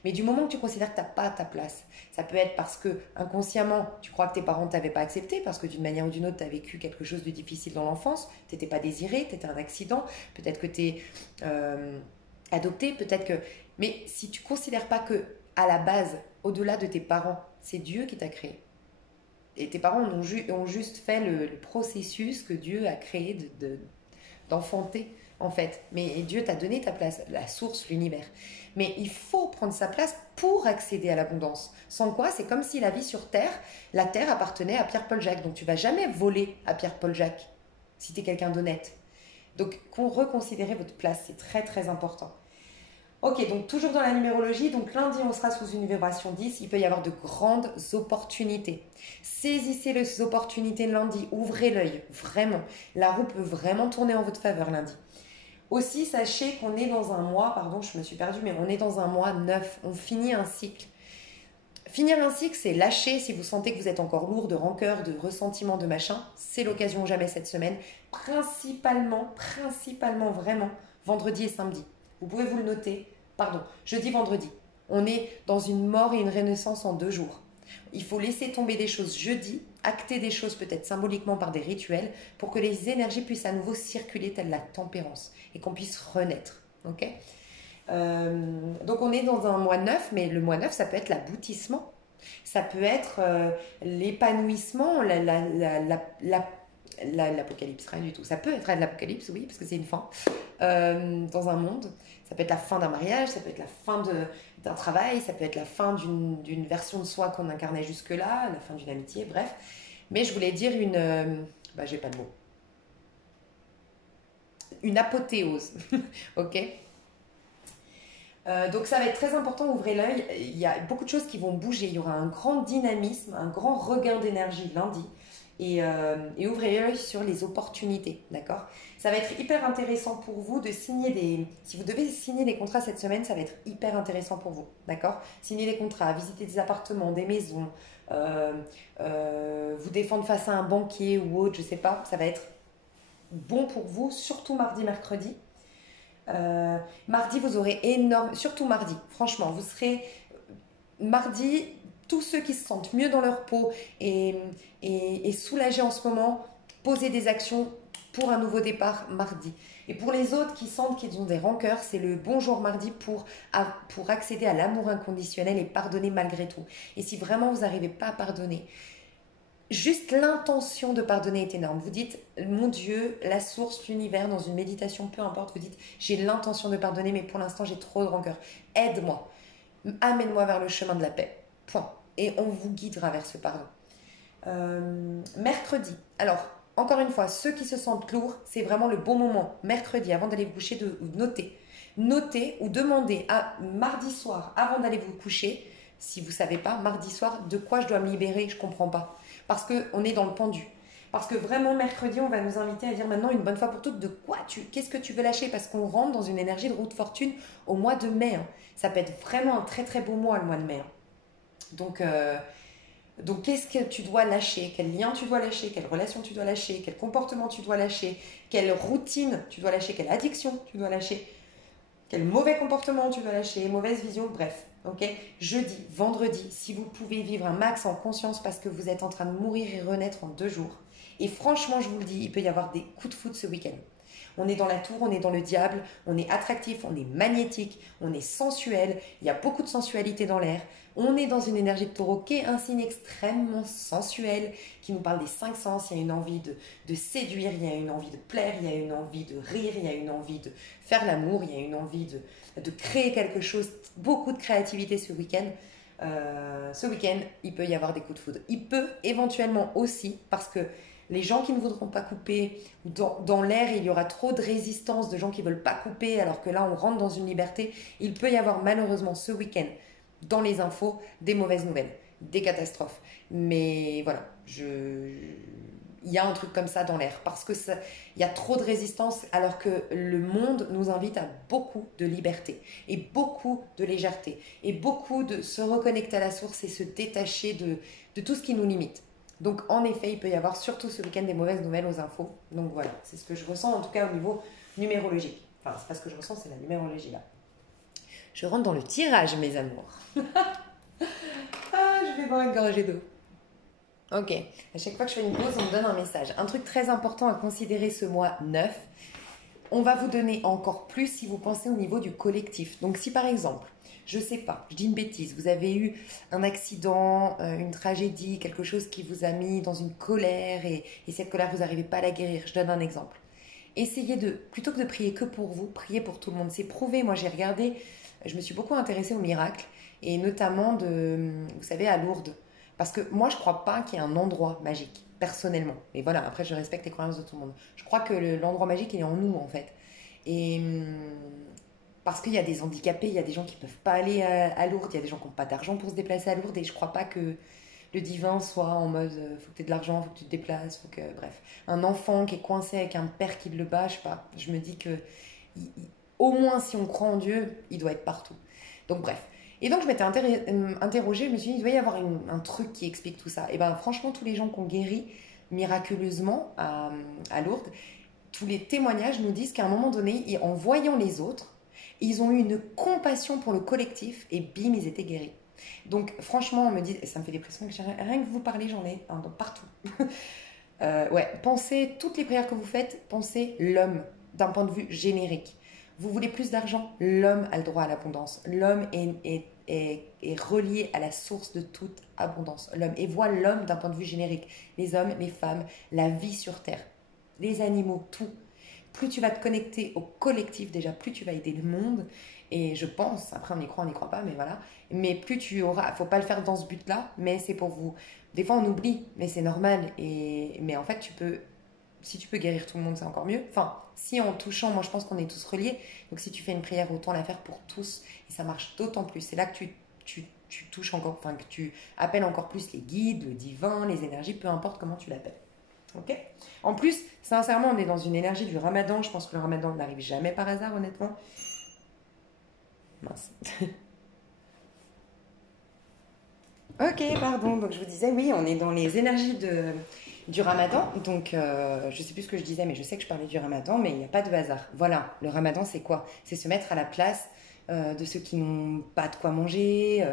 Mais du moment que tu considères que tu n'as pas ta place, ça peut être parce que inconsciemment, tu crois que tes parents ne t'avaient pas accepté, parce que d'une manière ou d'une autre, tu as vécu quelque chose de difficile dans l'enfance, tu n'étais pas désiré, tu étais un accident, peut-être que tu es adopté, peut-être que... Mais si tu ne considères pas que, à la base, au-delà de tes parents, c'est Dieu qui t'a créé. Et tes parents ont juste fait le processus que Dieu a créé d'enfanter, en fait. Mais Dieu t'a donné ta place, la source, l'univers. Mais il faut prendre sa place pour accéder à l'abondance. Sans quoi, c'est comme si la vie sur Terre, la Terre appartenait à Pierre-Paul Jacques. Donc tu ne vas jamais voler à Pierre-Paul Jacques si tu es quelqu'un d'honnête. Donc reconsidérez votre place, c'est très très important. Ok, donc toujours dans la numérologie, donc lundi on sera sous une vibration 10, il peut y avoir de grandes opportunités. Saisissez les opportunités lundi, ouvrez l'œil, vraiment. La roue peut vraiment tourner en votre faveur lundi. Aussi, sachez qu'on est dans un mois, pardon, je me suis perdue, mais on est dans un mois 9, on finit un cycle. Finir un cycle, c'est lâcher si vous sentez que vous êtes encore lourd de rancœur, de ressentiment, de machin. C'est l'occasion ou jamais cette semaine. Principalement, vraiment, vendredi et samedi. Vous pouvez vous le noter. Pardon, jeudi, vendredi. On est dans une mort et une renaissance en 2 jours. Il faut laisser tomber des choses jeudi, acter des choses peut-être symboliquement par des rituels pour que les énergies puissent à nouveau circuler telle la tempérance et qu'on puisse renaître. Ok. Donc on est dans un mois 9, mais le mois 9, ça peut être l'aboutissement. Ça peut être l'épanouissement, l'apocalypse, rien du tout. Ça peut être l'apocalypse, oui, parce que c'est une fin dans un monde. Ça peut être la fin d'un mariage, ça peut être la fin d'un travail, ça peut être la fin d'une version de soi qu'on incarnait jusque-là, la fin d'une amitié, bref. Mais je voulais dire j'ai pas de mots. Une apothéose, ok. Donc ça va être très important, ouvrez l'œil, il y a beaucoup de choses qui vont bouger, il y aura un grand dynamisme, un grand regain d'énergie lundi et ouvrez l'œil sur les opportunités, d'accord. Ça va être hyper intéressant pour vous de signer si vous devez signer des contrats cette semaine, ça va être hyper intéressant pour vous, d'accord. Signer des contrats, visiter des appartements, des maisons, vous défendre face à un banquier ou autre, je sais pas, ça va être bon pour vous, surtout mardi, mercredi. Mardi, vous aurez surtout mardi, franchement, vous serez mardi, tous ceux qui se sentent mieux dans leur peau et soulagés en ce moment, posez des actions pour un nouveau départ mardi. Et pour les autres qui sentent qu'ils ont des rancœurs, c'est le bonjour mardi pour accéder à l'amour inconditionnel et pardonner malgré tout. Et si vraiment vous n'arrivez pas à pardonner, juste l'intention de pardonner est énorme. Vous dites, mon Dieu, la source, l'univers, dans une méditation, peu importe, vous dites, j'ai l'intention de pardonner, mais pour l'instant, j'ai trop de rancœur. Aide-moi. Amène-moi vers le chemin de la paix. Point. Et on vous guidera vers ce pardon. Mercredi. Alors, encore une fois, ceux qui se sentent lourds, c'est vraiment le bon moment. Mercredi, avant d'aller vous coucher, de noter. Notez ou demandez à mardi soir, avant d'aller vous coucher, si vous ne savez pas, mardi soir, de quoi je dois me libérer, je ne comprends pas. Parce qu'on est dans le pendu. Parce que vraiment, mercredi, on va nous inviter à dire maintenant, une bonne fois pour toutes, qu'est-ce que tu veux lâcher? Parce qu'on rentre dans une énergie de roue de fortune au mois de mai. Ça peut être vraiment un très très beau mois, le mois de mai. Donc, qu'est-ce que tu dois lâcher? Quel lien tu dois lâcher? Quelle relation tu dois lâcher? Quel comportement tu dois lâcher? Quelle routine tu dois lâcher? Quelle addiction tu dois lâcher? Quel mauvais comportement tu dois lâcher? Mauvaise vision? Bref. Ok, jeudi, vendredi, si vous pouvez vivre un max en conscience parce que vous êtes en train de mourir et renaître en 2 jours. Et franchement, je vous le dis, il peut y avoir des coups de foudre ce week-end. On est dans la tour, on est dans le diable, on est attractif, on est magnétique, on est sensuel, il y a beaucoup de sensualité dans l'air. On est dans une énergie de taureau qui est un signe extrêmement sensuel, qui nous parle des 5 sens. Il y a une envie de séduire, il y a une envie de plaire, il y a une envie de rire, il y a une envie de faire l'amour, il y a une envie de créer quelque chose. Beaucoup de créativité ce week-end. Ce week-end, il peut y avoir des coups de foudre. Il peut éventuellement aussi, parce que les gens qui ne voudront pas couper, dans l'air, il y aura trop de résistance de gens qui ne veulent pas couper, alors que là, on rentre dans une liberté. Il peut y avoir malheureusement ce week-end, dans les infos, des mauvaises nouvelles, des catastrophes. Mais voilà, il y a un truc comme ça dans l'air, parce que il y a trop de résistance, alors que le monde nous invite à beaucoup de liberté, et beaucoup de légèreté, et beaucoup de se reconnecter à la source et se détacher de tout ce qui nous limite. Donc en effet, il peut y avoir surtout ce week-end des mauvaises nouvelles aux infos. Donc voilà, c'est ce que je ressens en tout cas au niveau numérologique. Enfin, c'est pas ce que je ressens, c'est la numérologie là. Je rentre dans le tirage, mes amours. Je vais boire une gorgée d'eau. Ok, à chaque fois que je fais une pause, on me donne un message. Un truc très important à considérer ce mois 9, on va vous donner encore plus si vous pensez au niveau du collectif. Donc si par exemple, je sais pas, je dis une bêtise, vous avez eu un accident, une tragédie, quelque chose qui vous a mis dans une colère et cette colère, vous n'arrivez pas à la guérir. Je donne un exemple. Essayez plutôt que de prier que pour vous, priez pour tout le monde. C'est prouvé, moi j'ai regardé, je me suis beaucoup intéressée aux miracles et notamment vous savez, à Lourdes. Parce que moi, je ne crois pas qu'il y ait un endroit magique, personnellement. Et voilà, après, je respecte les croyances de tout le monde. Je crois que l'endroit magique, il est en nous, en fait. Et parce qu'il y a des handicapés, il y a des gens qui ne peuvent pas aller à Lourdes, il y a des gens qui n'ont pas d'argent pour se déplacer à Lourdes. Et je ne crois pas que le divin soit en mode faut que tu aies de l'argent, faut que tu te déplaces, faut que. Bref. Un enfant qui est coincé avec un père qui le bat, je sais pas. Je me dis que, au moins, si on croit en Dieu, il doit être partout. Donc, bref. Et donc, je m'étais interrogée, je me suis dit, il doit y avoir un truc qui explique tout ça. Et bien, franchement, tous les gens qui ont guéri miraculeusement à Lourdes, tous les témoignages nous disent qu'à un moment donné, en voyant les autres, ils ont eu une compassion pour le collectif et bim, ils étaient guéris. Donc, franchement, on me dit, et ça me fait des pressions, rien que vous parlez, j'en ai partout. Ouais, pensez, toutes les prières que vous faites, pensez l'homme d'un point de vue générique. Vous voulez plus d'argent? L'homme a le droit à l'abondance. L'homme est relié à la source de toute abondance. L'homme. Et voit l'homme d'un point de vue générique. Les hommes, les femmes, la vie sur Terre, les animaux, tout. Plus tu vas te connecter au collectif déjà, plus tu vas aider le monde. Et je pense, après on y croit pas, mais voilà. Mais plus tu auras, faut pas le faire dans ce but-là, mais c'est pour vous. Des fois on oublie, mais c'est normal. Mais en fait si tu peux guérir tout le monde, c'est encore mieux. Enfin, si en touchant, moi je pense qu'on est tous reliés. Donc si tu fais une prière, autant la faire pour tous. Et ça marche d'autant plus. C'est là que tu touches encore, enfin que tu appelles encore plus les guides, le divin, les énergies, peu importe comment tu l'appelles. Ok. En plus, sincèrement, on est dans une énergie du ramadan. Je pense que le ramadan n'arrive jamais par hasard, honnêtement. Mince. Ok, pardon. Donc je vous disais, oui, on est dans les énergies du ramadan. Donc je sais plus ce que je disais, mais je sais que je parlais du ramadan, mais il n'y a pas de hasard. Voilà, le ramadan, c'est quoi? C'est se mettre à la place de ceux qui n'ont pas de quoi manger.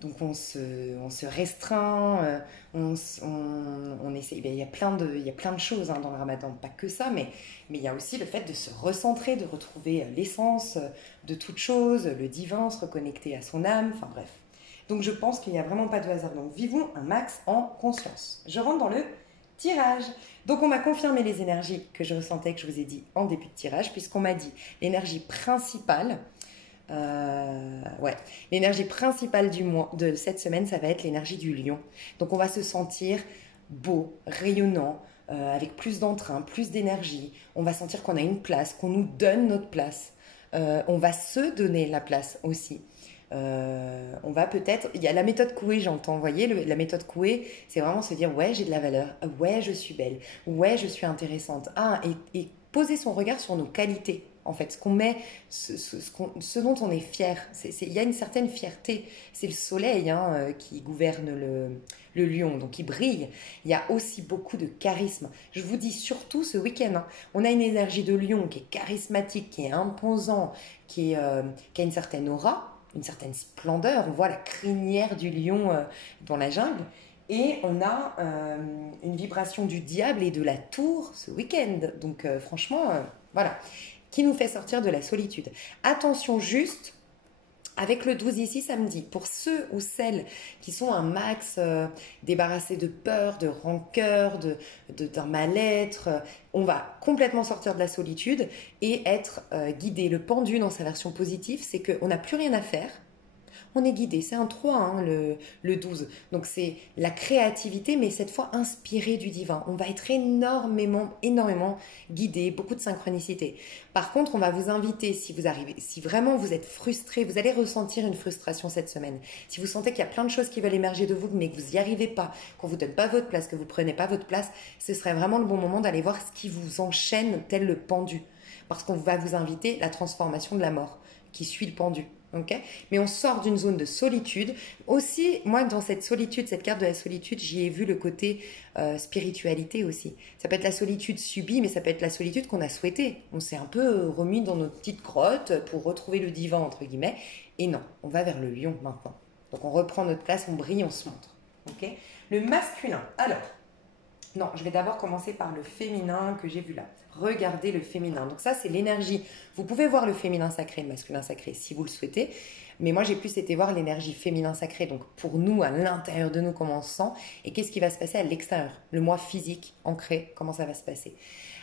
Donc on se restreint, on essaie. Il y a il y a plein de choses dans le ramadan, pas que ça, mais il y a aussi le fait de se recentrer, de retrouver l'essence de toute chose, le divin, se reconnecter à son âme, enfin bref. Donc je pense qu'il n'y a vraiment pas de hasard. Donc vivons un max en conscience. Je rentre dans le tirage. Donc on m'a confirmé les énergies que je ressentais, que je vous ai dit en début de tirage, puisqu'on m'a dit l'énergie principale. Ouais, l'énergie principale du mois, de cette semaine, ça va être l'énergie du lion. Donc on va se sentir beau, rayonnant, avec plus d'entrain, plus d'énergie. On va sentir qu'on a une place, qu'on nous donne notre place. On va se donner la place aussi. On va peut-être, il y a la méthode Coué, j'entends, vous voyez, la méthode Coué, c'est vraiment se dire ouais, j'ai de la valeur, ouais, je suis belle, ouais, je suis intéressante. Et poser son regard sur nos qualités, en fait, ce qu'on met, ce dont on est fier. Il y a une certaine fierté. C'est le soleil qui gouverne le lion, donc il brille. Il y a aussi beaucoup de charisme. Je vous dis surtout ce week-end, on a une énergie de lion qui est charismatique, qui est imposant, qui a une certaine aura, une certaine splendeur. On voit la crinière du lion dans la jungle. Et on a une vibration du diable et de la tour ce week-end. Donc franchement, voilà, qui nous fait sortir de la solitude. Attention juste, avec le 12 ici samedi, pour ceux ou celles qui sont un max débarrassés de peur, de rancœur, d'un mal-être, on va complètement sortir de la solitude et être guidé. Le pendu dans sa version positive, c'est qu'on n'a plus rien à faire. On est guidé, c'est un 3, le 12. Donc c'est la créativité, mais cette fois inspirée du divin. On va être énormément guidé, beaucoup de synchronicité. Par contre, on va vous inviter, si vraiment vous êtes frustré, vous allez ressentir une frustration cette semaine. Si vous sentez qu'il y a plein de choses qui veulent émerger de vous, mais que vous n'y arrivez pas, qu'on ne vous donne pas votre place, que vous ne prenez pas votre place, ce serait vraiment le bon moment d'aller voir ce qui vous enchaîne tel le pendu. Parce qu'on va vous inviter la transformation de la mort qui suit le pendu. Okay, mais on sort d'une zone de solitude. Aussi, moi, dans cette solitude, cette carte de la solitude, j'y ai vu le côté spiritualité aussi. Ça peut être la solitude subie, mais ça peut être la solitude qu'on a souhaitée. On s'est un peu remis dans notre petite grotte pour retrouver le divin, entre guillemets. Et non, on va vers le lion maintenant. Donc on reprend notre place, on brille, on se montre. Okay, le masculin. Alors, non, je vais d'abord commencer par le féminin que j'ai vu là. Regardez le féminin. Donc ça, c'est l'énergie. Vous pouvez voir le féminin sacré, le masculin sacré, si vous le souhaitez. Mais moi, j'ai plus été voir l'énergie féminin sacré. Donc pour nous, à l'intérieur de nous, comment on se sent et qu'est-ce qui va se passer à l'extérieur. Le moi physique, ancré, comment ça va se passer.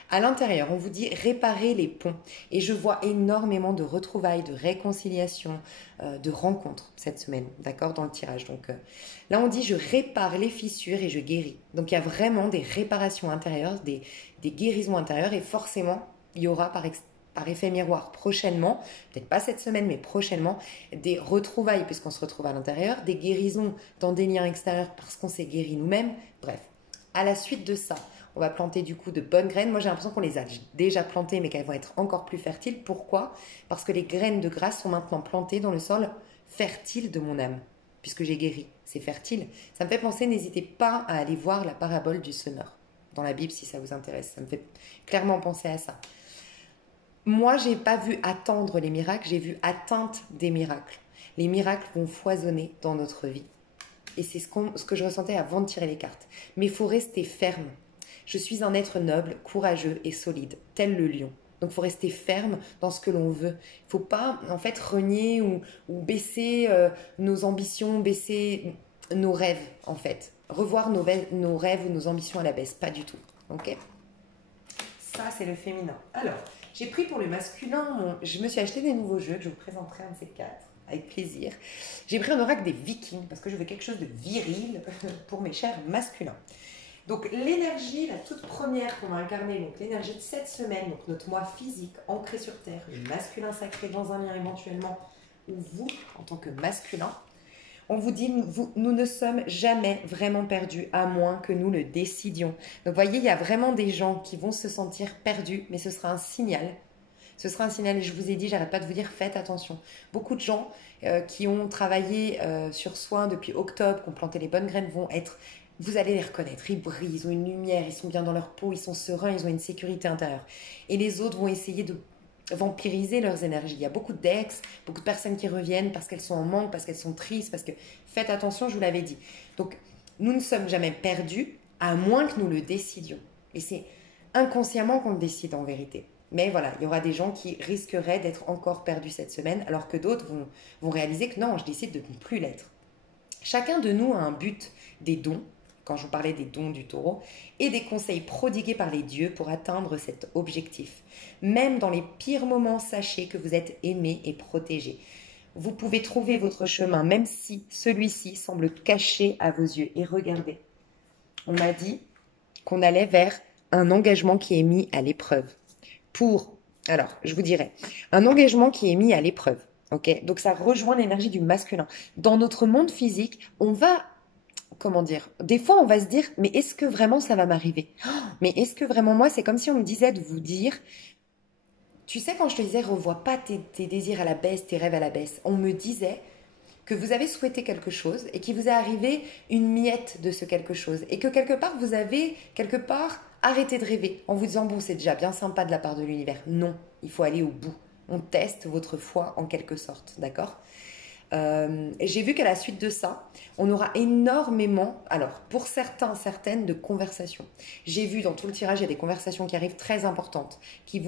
À l'intérieur, on vous dit réparer les ponts. Et je vois énormément de retrouvailles, de réconciliations, de rencontres cette semaine, d'accord, dans le tirage. Donc là, on dit je répare les fissures et je guéris. Donc il y a vraiment des réparations intérieures, des guérisons intérieures. Et forcément, il y aura par effet miroir prochainement, peut-être pas cette semaine, mais prochainement, des retrouvailles puisqu'on se retrouve à l'intérieur, des guérisons dans des liens extérieurs parce qu'on s'est guéri nous-mêmes. Bref, à la suite de ça, on va planter du coup de bonnes graines. Moi, j'ai l'impression qu'on les a déjà plantées, mais qu'elles vont être encore plus fertiles. Pourquoi? Parce que les graines de grâce sont maintenant plantées dans le sol fertile de mon âme, puisque j'ai guéri. C'est fertile. Ça me fait penser, n'hésitez pas à aller voir la parabole du semeur dans la Bible si ça vous intéresse. Ça me fait clairement penser à ça. Moi, j'ai pas vu attendre les miracles, j'ai vu atteinte des miracles. Les miracles vont foisonner dans notre vie. Et c'est ce que je ressentais avant de tirer les cartes. Mais il faut rester ferme. Je suis un être noble, courageux et solide, tel le lion. Donc il faut rester ferme dans ce que l'on veut. Il ne faut pas en fait renier ou baisser nos ambitions, baisser nos rêves en fait. Revoir nos rêves ou nos ambitions à la baisse, pas du tout. Ok ? Ça c'est le féminin. Alors, j'ai pris pour le masculin, je me suis acheté des nouveaux jeux que je vous présenterai un de ces quatre. Avec plaisir. J'ai pris un oracle des Vikings parce que je veux quelque chose de viril pour mes chers masculins. Donc l'énergie, la toute première qu'on va incarner, donc l'énergie de cette semaine, donc notre moi physique ancré sur terre, le masculin sacré dans un lien éventuellement, ou vous en tant que masculin, on vous dit, nous ne sommes jamais vraiment perdus à moins que nous le décidions. Donc vous voyez, il y a vraiment des gens qui vont se sentir perdus, mais ce sera un signal. Ce sera un signal et je vous ai dit, j'arrête pas de vous dire, faites attention. Beaucoup de gens qui ont travaillé sur soi depuis octobre, qui ont planté les bonnes graines vont être, vous allez les reconnaître, ils brillent, ils ont une lumière, ils sont bien dans leur peau, ils sont sereins, ils ont une sécurité intérieure. Et les autres vont essayer de vampiriser leurs énergies. Il y a beaucoup d'ex, beaucoup de personnes qui reviennent parce qu'elles sont en manque, parce qu'elles sont tristes, parce que faites attention, je vous l'avais dit. Donc, nous ne sommes jamais perdus à moins que nous le décidions. Et c'est inconsciemment qu'on le décide en vérité. Mais voilà, il y aura des gens qui risqueraient d'être encore perdus cette semaine, alors que d'autres vont réaliser que non, je décide de ne plus l'être. Chacun de nous a un but, des dons, quand je vous parlais des dons du taureau, et des conseils prodigués par les dieux pour atteindre cet objectif. Même dans les pires moments, sachez que vous êtes aimé et protégé. Vous pouvez trouver votre chemin, même si celui-ci semble caché à vos yeux. Et regardez, on m'a dit qu'on allait vers un engagement qui est mis à l'épreuve. Alors, je vous dirais, un engagement qui est mis à l'épreuve. Ok, donc ça rejoint l'énergie du masculin. Dans notre monde physique, on va, comment dire, des fois on va se dire, mais est-ce que vraiment ça va m'arriver? Mais est-ce que vraiment moi, c'est comme si on me disait de vous dire, tu sais quand je te disais, revois pas tes désirs à la baisse, tes rêves à la baisse, on me disait que vous avez souhaité quelque chose et qu'il vous est arrivé une miette de ce quelque chose et que quelque part vous avez arrêté de rêver en vous disant bon c'est déjà bien sympa de la part de l'univers. Non, il faut aller au bout. On teste votre foi en quelque sorte, d'accord ? J'ai vu qu'à la suite de ça, on aura énormément, alors pour certains, certaines, de conversations. J'ai vu dans tout le tirage, il y a des conversations qui arrivent très importantes.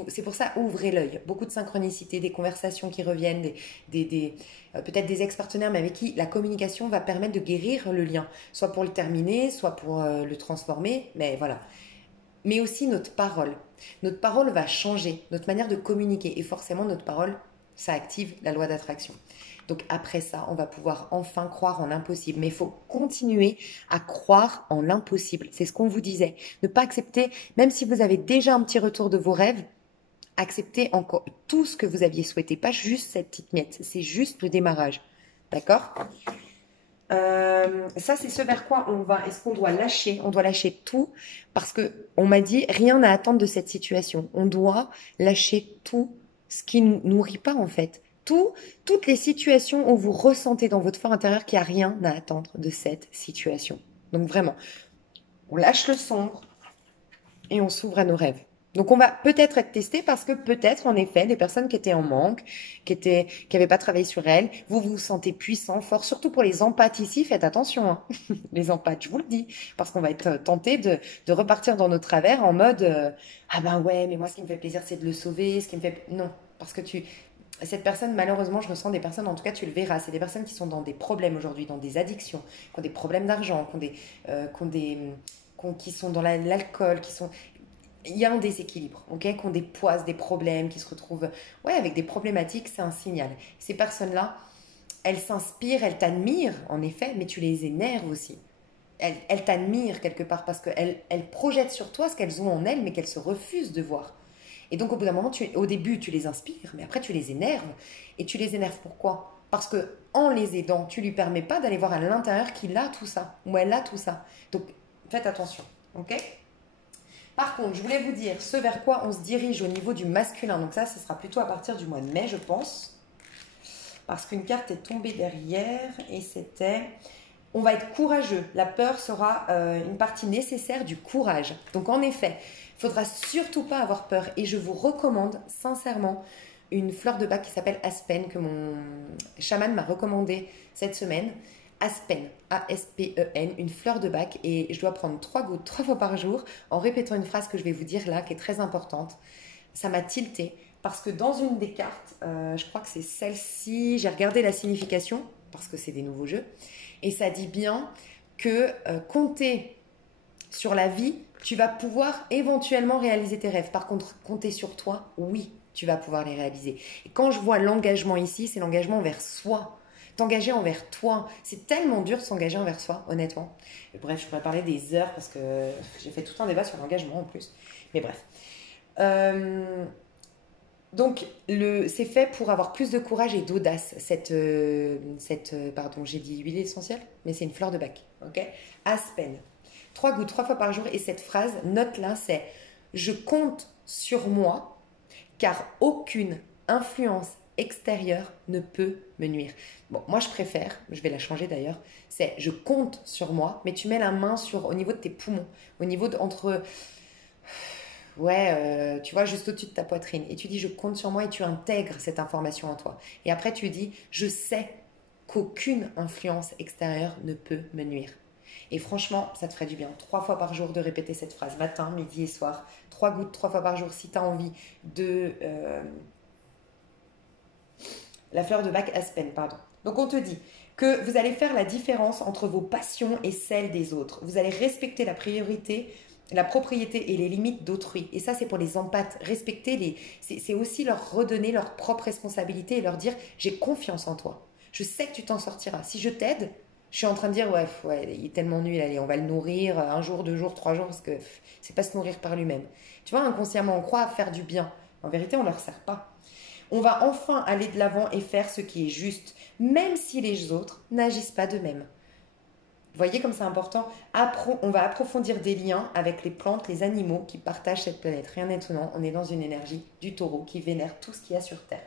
C'est pour ça, ouvrez l'œil. Beaucoup de synchronicité, des conversations qui reviennent, peut-être des ex-partenaires, mais avec qui la communication va permettre de guérir le lien. Soit pour le terminer, soit pour le transformer, mais voilà. Mais aussi notre parole. Notre parole va changer, notre manière de communiquer. Et forcément, notre parole, ça active la loi d'attraction. Donc après ça, on va pouvoir enfin croire en l'impossible. Mais il faut continuer à croire en l'impossible. C'est ce qu'on vous disait. Ne pas accepter, même si vous avez déjà un petit retour de vos rêves, acceptez encore tout ce que vous aviez souhaité. Pas juste cette petite miette. C'est juste le démarrage. D'accord ? Ça, c'est ce vers quoi on va. Est-ce qu'on doit lâcher? On doit lâcher tout parce que on m'a dit rien à attendre de cette situation. On doit lâcher tout ce qui ne nous nourrit pas en fait. Toutes les situations où vous ressentez dans votre fort intérieur qu'il n'y a rien à attendre de cette situation. Donc vraiment, on lâche le sombre et on s'ouvre à nos rêves. Donc on va peut-être être testé parce que peut-être en effet des personnes qui étaient en manque, qui n'avaient pas travaillé sur elles, vous vous sentez puissant, fort, surtout pour les empathes ici, faites attention, hein. Les empathes, je vous le dis, parce qu'on va être tenté de repartir dans nos travers en mode ah ben ouais, mais moi ce qui me fait plaisir c'est de le sauver, non, parce que cette personne, malheureusement, je ressens des personnes, en tout cas tu le verras, c'est des personnes qui sont dans des problèmes aujourd'hui, dans des addictions, qui ont des problèmes d'argent, qui sont dans l'alcool, il y a un déséquilibre, ok, qui ont des poisses, des problèmes, qui se retrouvent avec des problématiques, c'est un signal. Ces personnes-là, elles s'inspirent, elles t'admirent, en effet, mais tu les énerves aussi. Elles t'admirent quelque part parce qu'elles projettent sur toi ce qu'elles ont en elles, mais qu'elles se refusent de voir. Et donc, au bout d'un moment, au début, tu les inspires, mais après, tu les énerves. Et tu les énerves pourquoi ? Parce que en les aidant, tu lui permets pas d'aller voir à l'intérieur qu'il a tout ça, ou elle a tout ça. Donc, faites attention, ok ? Par contre, je voulais vous dire ce vers quoi on se dirige au niveau du masculin. Donc ça, ce sera plutôt à partir du mois de mai, je pense. parce qu'une carte est tombée derrière et c'était... On va être courageux. La peur sera une partie nécessaire du courage. Donc en effet, il ne faudra surtout pas avoir peur. Et je vous recommande sincèrement une fleur de bac qui s'appelle Aspen, que mon chaman m'a recommandé cette semaine. Aspen, A-S-P-E-N, une fleur de bac. Et je dois prendre 3 gouttes 3 fois par jour en répétant une phrase que je vais vous dire là, qui est très importante. Ça m'a tilté parce que dans une des cartes, je crois que c'est celle-ci, j'ai regardé la signification parce que c'est des nouveaux jeux. Et ça dit bien que compter sur la vie, tu vas pouvoir éventuellement réaliser tes rêves. Par contre, compter sur toi, oui, tu vas pouvoir les réaliser. Et quand je vois l'engagement ici, c'est l'engagement envers soi. T'engager envers toi. C'est tellement dur de s'engager envers soi, honnêtement. Et bref, je pourrais parler des heures parce que j'ai fait tout un débat sur l'engagement en plus. Mais bref. Donc, c'est fait pour avoir plus de courage et d'audace. Pardon, j'ai dit huile essentielle, mais c'est une fleur de bac. Ok. Aspen. 3 gouttes 3 fois par jour. Et cette phrase, note-là, c'est « Je compte sur moi, car aucune influence extérieure ne peut me nuire. » Bon, moi, je préfère, je vais la changer d'ailleurs, c'est « Je compte sur moi », mais tu mets la main au niveau de tes poumons, au niveau entre... Ouais, tu vois, juste au-dessus de ta poitrine. Et tu dis, je compte sur moi et tu intègres cette information en toi. Et après, tu dis, je sais qu'aucune influence extérieure ne peut me nuire. Et franchement, ça te ferait du bien. 3 fois par jour de répéter cette phrase, matin, midi et soir. 3 gouttes 3 fois par jour si tu as envie de... la fleur de bac Aspen, pardon. Donc, on te dit que vous allez faire la différence entre vos passions et celles des autres. Vous allez respecter la priorité, la propriété et les limites d'autrui. Et ça, c'est pour les empathes. C'est aussi leur redonner leur propre responsabilité et leur dire « j'ai confiance en toi. Je sais que tu t'en sortiras. Si je t'aide, je suis en train de dire ouais, il est tellement nul, allez, on va le nourrir 1 jour, 2 jours, 3 jours, parce que c'est pas se nourrir par lui-même. » Tu vois, inconsciemment, on croit à faire du bien. En vérité, on ne leur sert pas. On va enfin aller de l'avant et faire ce qui est juste, même si les autres n'agissent pas de même. Vous voyez comme c'est important. On va approfondir des liens avec les plantes, les animaux qui partagent cette planète. Rien d'étonnant, on est dans une énergie du taureau qui vénère tout ce qu'il y a sur Terre.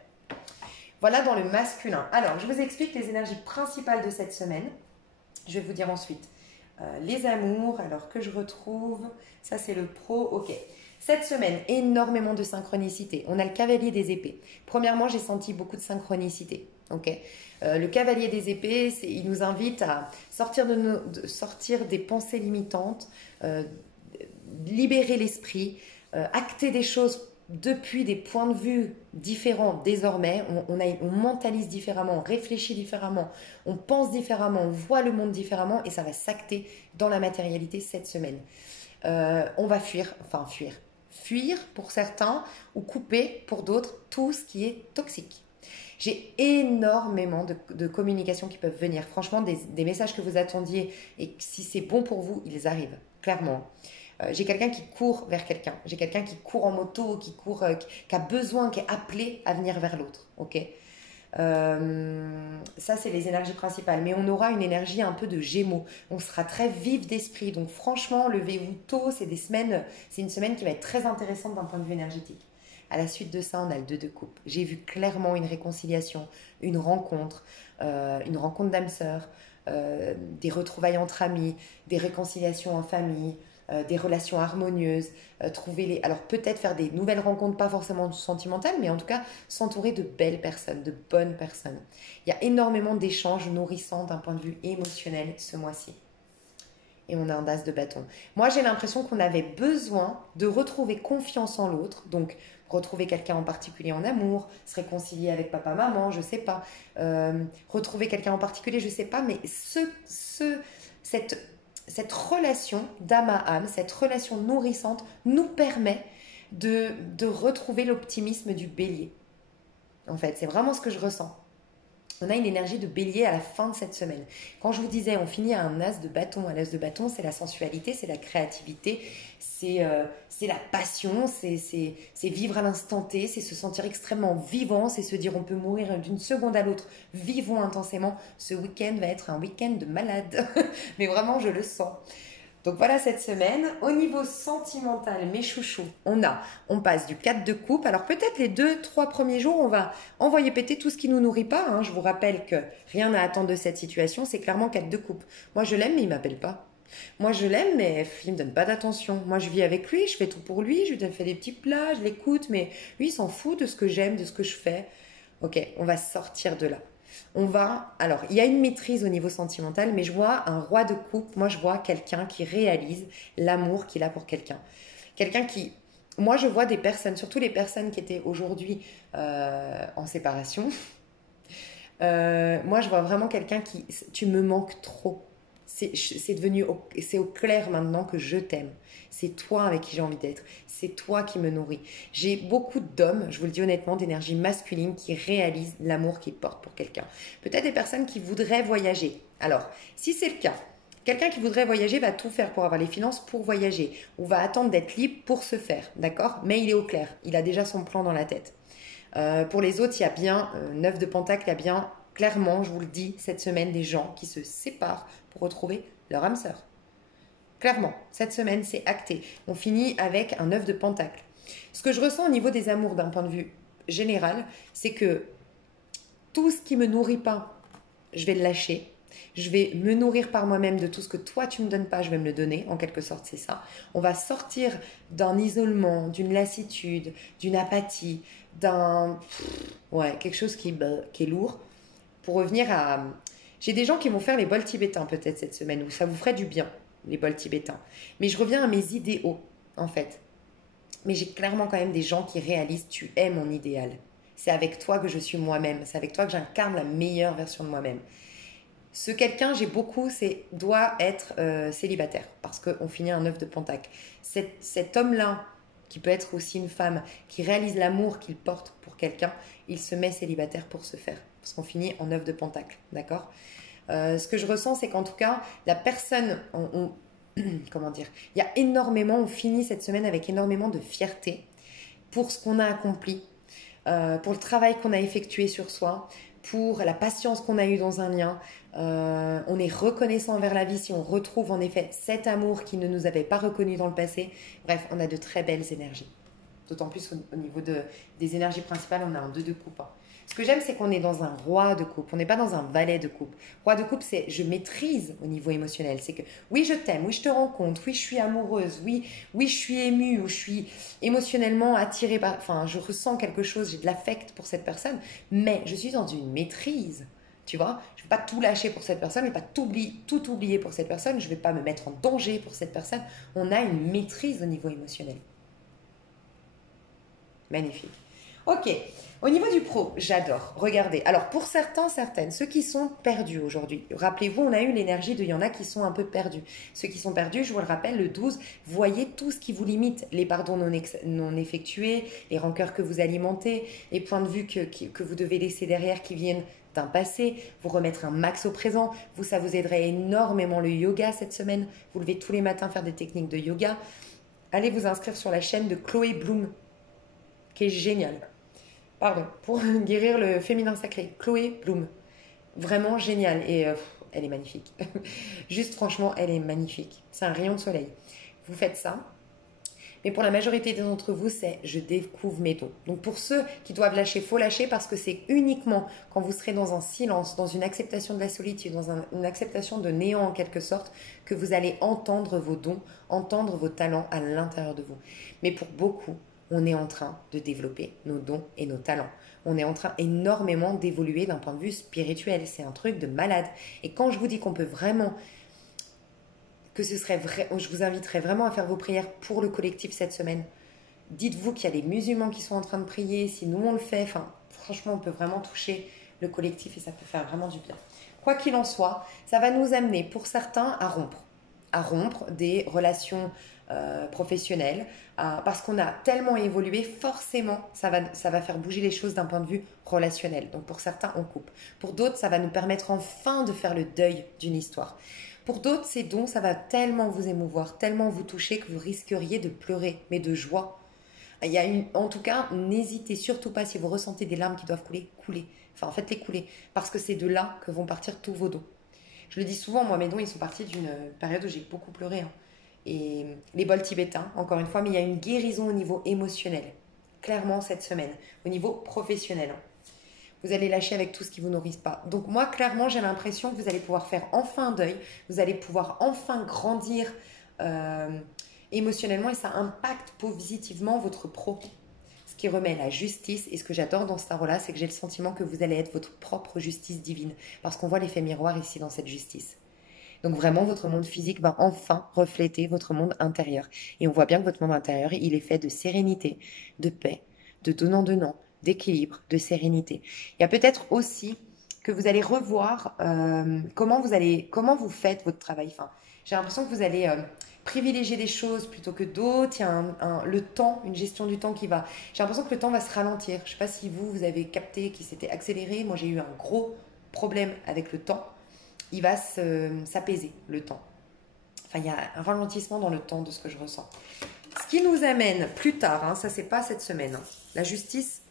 Voilà dans le masculin. Alors, je vous explique les énergies principales de cette semaine. Je vais vous dire ensuite les amours, alors que je retrouve. Ça, c'est le pro. Ok. Cette semaine, énormément de synchronicité. On a le cavalier des épées. Premièrement, j'ai senti beaucoup de synchronicité. Ok. Le cavalier des épées, il nous invite à sortir des pensées limitantes, libérer l'esprit, acter des choses depuis des points de vue différents désormais. On mentalise différemment, on réfléchit différemment, on pense différemment, on voit le monde différemment et ça va s'acter dans la matérialité cette semaine. On va fuir pour certains ou couper pour d'autres tout ce qui est toxique. J'ai énormément de communications qui peuvent venir. Franchement, des messages que vous attendiez et si c'est bon pour vous, ils arrivent, clairement. J'ai quelqu'un qui court vers quelqu'un. J'ai quelqu'un qui court en moto, qui a besoin, qui est appelé à venir vers l'autre. Ok. Ça, c'est les énergies principales. Mais on aura une énergie un peu de Gémeaux. On sera très vif d'esprit. Donc franchement, levez-vous tôt. C'est une semaine qui va être très intéressante d'un point de vue énergétique. À la suite de ça, on a le 2 de coupe. J'ai vu clairement une réconciliation, une rencontre d'âmes sœurs, des retrouvailles entre amis, des réconciliations en famille, des relations harmonieuses, alors peut-être faire des nouvelles rencontres, pas forcément sentimentales, mais en tout cas s'entourer de belles personnes, de bonnes personnes. Il y a énormément d'échanges nourrissants d'un point de vue émotionnel ce mois-ci. Et on a un as de bâton. Moi, j'ai l'impression qu'on avait besoin de retrouver confiance en l'autre, donc retrouver quelqu'un en particulier en amour, se réconcilier avec papa, maman, je sais pas, retrouver quelqu'un en particulier, je sais pas, mais cette relation d'âme à âme, cette relation nourrissante nous permet de retrouver l'optimisme du bélier. En fait, c'est vraiment ce que je ressens. On a une énergie de bélier à la fin de cette semaine. Quand je vous disais, on finit à un as de bâton. Un as de bâton, c'est la sensualité, c'est la créativité, c'est la passion, c'est vivre à l'instant T, c'est se sentir extrêmement vivant, c'est se dire on peut mourir d'une seconde à l'autre. Vivons intensément. Ce week-end va être un week-end de malade. Mais vraiment, je le sens. Donc voilà cette semaine. Au niveau sentimental, mes chouchous, on passe du 4 de coupe. Alors peut-être les 2, 3 premiers jours, on va envoyer péter tout ce qui nous nourrit pas, hein. Je vous rappelle que rien à attendre de cette situation, c'est clairement 4 de coupe. Moi je l'aime, mais il m'appelle pas. Moi je l'aime, mais il me donne pas d'attention. Moi je vis avec lui, je fais tout pour lui, je lui fais des petits plats, je l'écoute, mais lui il s'en fout de ce que j'aime, de ce que je fais. Ok, on va sortir de là. Alors, il y a une maîtrise au niveau sentimental, mais je vois un roi de coupe. Moi, je vois quelqu'un qui réalise l'amour qu'il a pour quelqu'un. Quelqu'un qui, moi, je vois des personnes, surtout les personnes qui étaient aujourd'hui en séparation. Moi, je vois vraiment quelqu'un qui, tu me manques trop. C'est devenu, c'est au clair maintenant que je t'aime. C'est toi avec qui j'ai envie d'être. C'est toi qui me nourris. J'ai beaucoup d'hommes, je vous le dis honnêtement, d'énergie masculine qui réalisent l'amour qu'ils portent pour quelqu'un. Peut-être des personnes qui voudraient voyager. Alors, si c'est le cas, quelqu'un qui voudrait voyager va tout faire pour avoir les finances pour voyager ou va attendre d'être libre pour se faire, d'accord? Mais il est au clair, il a déjà son plan dans la tête. Pour les autres, il y a bien 9 de Pentacle, il y a bien clairement, je vous le dis, cette semaine, des gens qui se séparent pour retrouver leur âme sœur. Clairement, cette semaine, c'est acté. On finit avec un 9 de Pentacle. Ce que je ressens au niveau des amours d'un point de vue général, c'est que tout ce qui me nourrit pas, je vais le lâcher. Je vais me nourrir par moi-même de tout ce que toi tu me donnes pas, je vais me le donner. En quelque sorte, c'est ça. On va sortir d'un isolement, d'une lassitude, d'une apathie, quelque chose qui est lourd. Pour revenir à, j'ai des gens qui vont faire les bols tibétains peut-être cette semaine, où ça vous ferait du bien, les bols tibétains. Mais je reviens à mes idéaux, en fait. Mais j'ai clairement quand même des gens qui réalisent, tu es mon idéal. C'est avec toi que je suis moi-même. C'est avec toi que j'incarne la meilleure version de moi-même. Ce quelqu'un, j'ai beaucoup, doit être célibataire parce qu'on finit un 9 de Pentacle. Cet homme-là, qui peut être aussi une femme, qui réalise l'amour qu'il porte pour quelqu'un, il se met célibataire pour se faire. Parce qu'on finit en 9 de Pentacle, d'accord? Ce que je ressens, c'est qu'en tout cas, la personne, comment dire, il y a énormément, on finit cette semaine avec énormément de fierté pour ce qu'on a accompli, pour le travail qu'on a effectué sur soi, pour la patience qu'on a eue dans un lien. On est reconnaissant envers la vie si on retrouve en effet cet amour qui ne nous avait pas reconnu dans le passé. Bref, on a de très belles énergies. D'autant plus au niveau des énergies principales, on a un 2 de coupe. Hein. Ce que j'aime, c'est qu'on est dans un roi de coupe. On n'est pas dans un valet de coupe. Roi de coupe, c'est je maîtrise au niveau émotionnel. C'est que oui, je t'aime, oui, je te rencontre, oui, je suis amoureuse, oui, je suis émue, ou je suis émotionnellement attirée par. Enfin, je ressens quelque chose, j'ai de l'affect pour cette personne, mais je suis dans une maîtrise. Tu vois, je ne vais pas tout lâcher pour cette personne, je ne vais pas tout oublier pour cette personne, je ne vais pas me mettre en danger pour cette personne. On a une maîtrise au niveau émotionnel. Magnifique. Ok, au niveau du pro, j'adore. Regardez, alors pour certains, certaines, ceux qui sont perdus aujourd'hui, rappelez-vous, on a eu l'énergie de, il y en a qui sont un peu perdus. Ceux qui sont perdus, je vous le rappelle, le 12, voyez tout ce qui vous limite, les pardons non effectués, les rancœurs que vous alimentez, les points de vue que vous devez laisser derrière qui viennent d'un passé, vous remettre un max au présent. Vous, ça vous aiderait énormément le yoga cette semaine. Vous levez tous les matins faire des techniques de yoga. Allez vous inscrire sur la chaîne de Chloé Bloom, qui est géniale. Pardon, pour guérir le féminin sacré. Chloé Bloom. Vraiment géniale. Et elle est magnifique. Juste franchement, elle est magnifique. C'est un rayon de soleil. Vous faites ça. Mais pour la majorité d'entre vous, c'est je découvre mes dons. Donc pour ceux qui doivent lâcher, faut lâcher parce que c'est uniquement quand vous serez dans un silence, dans une acceptation de la solitude, dans une acceptation de néant en quelque sorte, que vous allez entendre vos dons, entendre vos talents à l'intérieur de vous. Mais pour beaucoup, on est en train de développer nos dons et nos talents. On est en train énormément d'évoluer d'un point de vue spirituel. C'est un truc de malade. Et quand je vous dis qu'on peut vraiment, que ce serait vrai, je vous inviterais vraiment à faire vos prières pour le collectif cette semaine. Dites-vous qu'il y a des musulmans qui sont en train de prier. Si nous on le fait, franchement, on peut vraiment toucher le collectif et ça peut faire vraiment du bien. Quoi qu'il en soit, ça va nous amener pour certains à rompre des relations professionnelles, parce qu'on a tellement évolué, forcément, ça va faire bouger les choses d'un point de vue relationnel. Donc pour certains, on coupe. Pour d'autres, ça va nous permettre enfin de faire le deuil d'une histoire. Pour d'autres, ces dons, ça va tellement vous émouvoir, tellement vous toucher que vous risqueriez de pleurer, mais de joie. En tout cas, n'hésitez surtout pas, si vous ressentez des larmes qui doivent couler, coulez. Enfin, faites-les couler, parce que c'est de là que vont partir tous vos dons. Je le dis souvent, moi, mes dons, ils sont partis d'une période où j'ai beaucoup pleuré. Hein. et les bols tibétains, encore une fois, mais il y a une guérison au niveau émotionnel, clairement cette semaine, au niveau professionnel. Vous allez lâcher avec tout ce qui ne vous nourrit pas. Donc moi, clairement, j'ai l'impression que vous allez pouvoir faire enfin un deuil, vous allez pouvoir enfin grandir émotionnellement et ça impacte positivement votre pro. Ce qui remet la justice. Et ce que j'adore dans ce tarot-là, c'est que j'ai le sentiment que vous allez être votre propre justice divine. Parce qu'on voit l'effet miroir ici dans cette justice. Donc vraiment, votre monde physique va enfin refléter votre monde intérieur. Et on voit bien que votre monde intérieur, il est fait de sérénité, de paix, de donnant-donnant, d'équilibre, de sérénité. Il y a peut-être aussi que vous allez revoir comment vous faites votre travail. Enfin, j'ai l'impression que vous allez privilégier des choses plutôt que d'autres. Il y a le temps, une gestion du temps qui va. J'ai l'impression que le temps va se ralentir. Je ne sais pas si vous avez capté qu'il s'était accéléré. Moi, j'ai eu un gros problème avec le temps. Il va s'apaiser, le temps. Enfin, il y a un ralentissement dans le temps de ce que je ressens. Ce qui nous amène plus tard, hein, ça c'est pas cette semaine. Hein. La justice,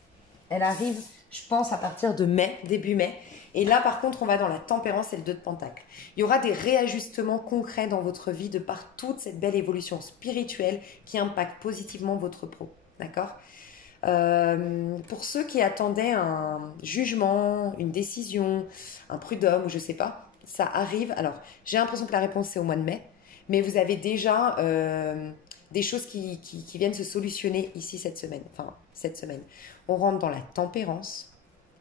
elle arrive, je pense, à partir de mai, début mai. Et là, par contre, on va dans la tempérance et le 2 de Pentacle. Il y aura des réajustements concrets dans votre vie de par toute cette belle évolution spirituelle qui impacte positivement votre pro. D'accord ? Pour ceux qui attendaient un jugement, une décision, un prud'homme ou je sais pas, ça arrive. Alors, j'ai l'impression que la réponse c'est au mois de mai, mais vous avez déjà des choses qui viennent se solutionner ici cette semaine. Enfin, cette semaine. On rentre dans la tempérance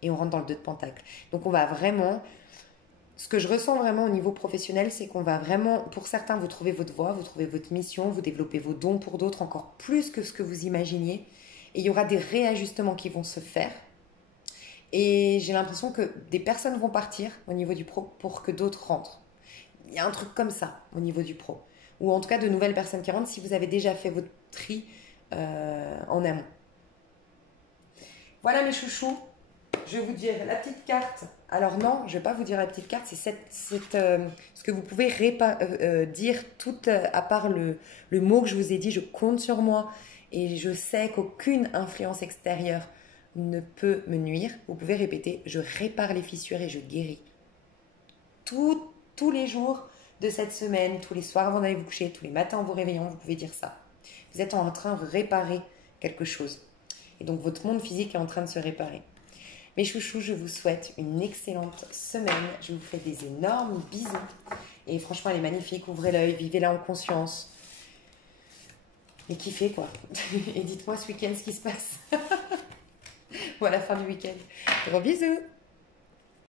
et on rentre dans le 2 de Pentacle. Donc, on va vraiment... Ce que je ressens vraiment au niveau professionnel, c'est qu'on va vraiment, pour certains, vous trouvez votre voie, vous trouvez votre mission, vous développez vos dons, pour d'autres encore plus que ce que vous imaginiez. Et il y aura des réajustements qui vont se faire. Et j'ai l'impression que des personnes vont partir au niveau du pro pour que d'autres rentrent. Il y a un truc comme ça au niveau du pro. Ou en tout cas de nouvelles personnes qui rentrent si vous avez déjà fait votre tri en amont. Voilà mes chouchous. Je vais vous dire la petite carte. Alors non, je ne vais pas vous dire la petite carte. C'est ce que vous pouvez dire tout à part le mot que je vous ai dit. Je compte sur moi. Et je sais qu'aucune influence extérieure ne peut me nuire. Vous pouvez répéter, je répare les fissures et je guéris. Tous les jours de cette semaine, tous les soirs avant d'aller vous coucher, tous les matins en vous réveillant, vous pouvez dire ça. Vous êtes en train de réparer quelque chose. Et donc votre monde physique est en train de se réparer. Mes chouchous, je vous souhaite une excellente semaine. Je vous fais des énormes bisous. Et franchement, elle est magnifique. Ouvrez l'œil, vivez-la en conscience. Et kiffez quoi. Et dites-moi ce week-end ce qui se passe. Ou à la fin du week-end. Gros bisous.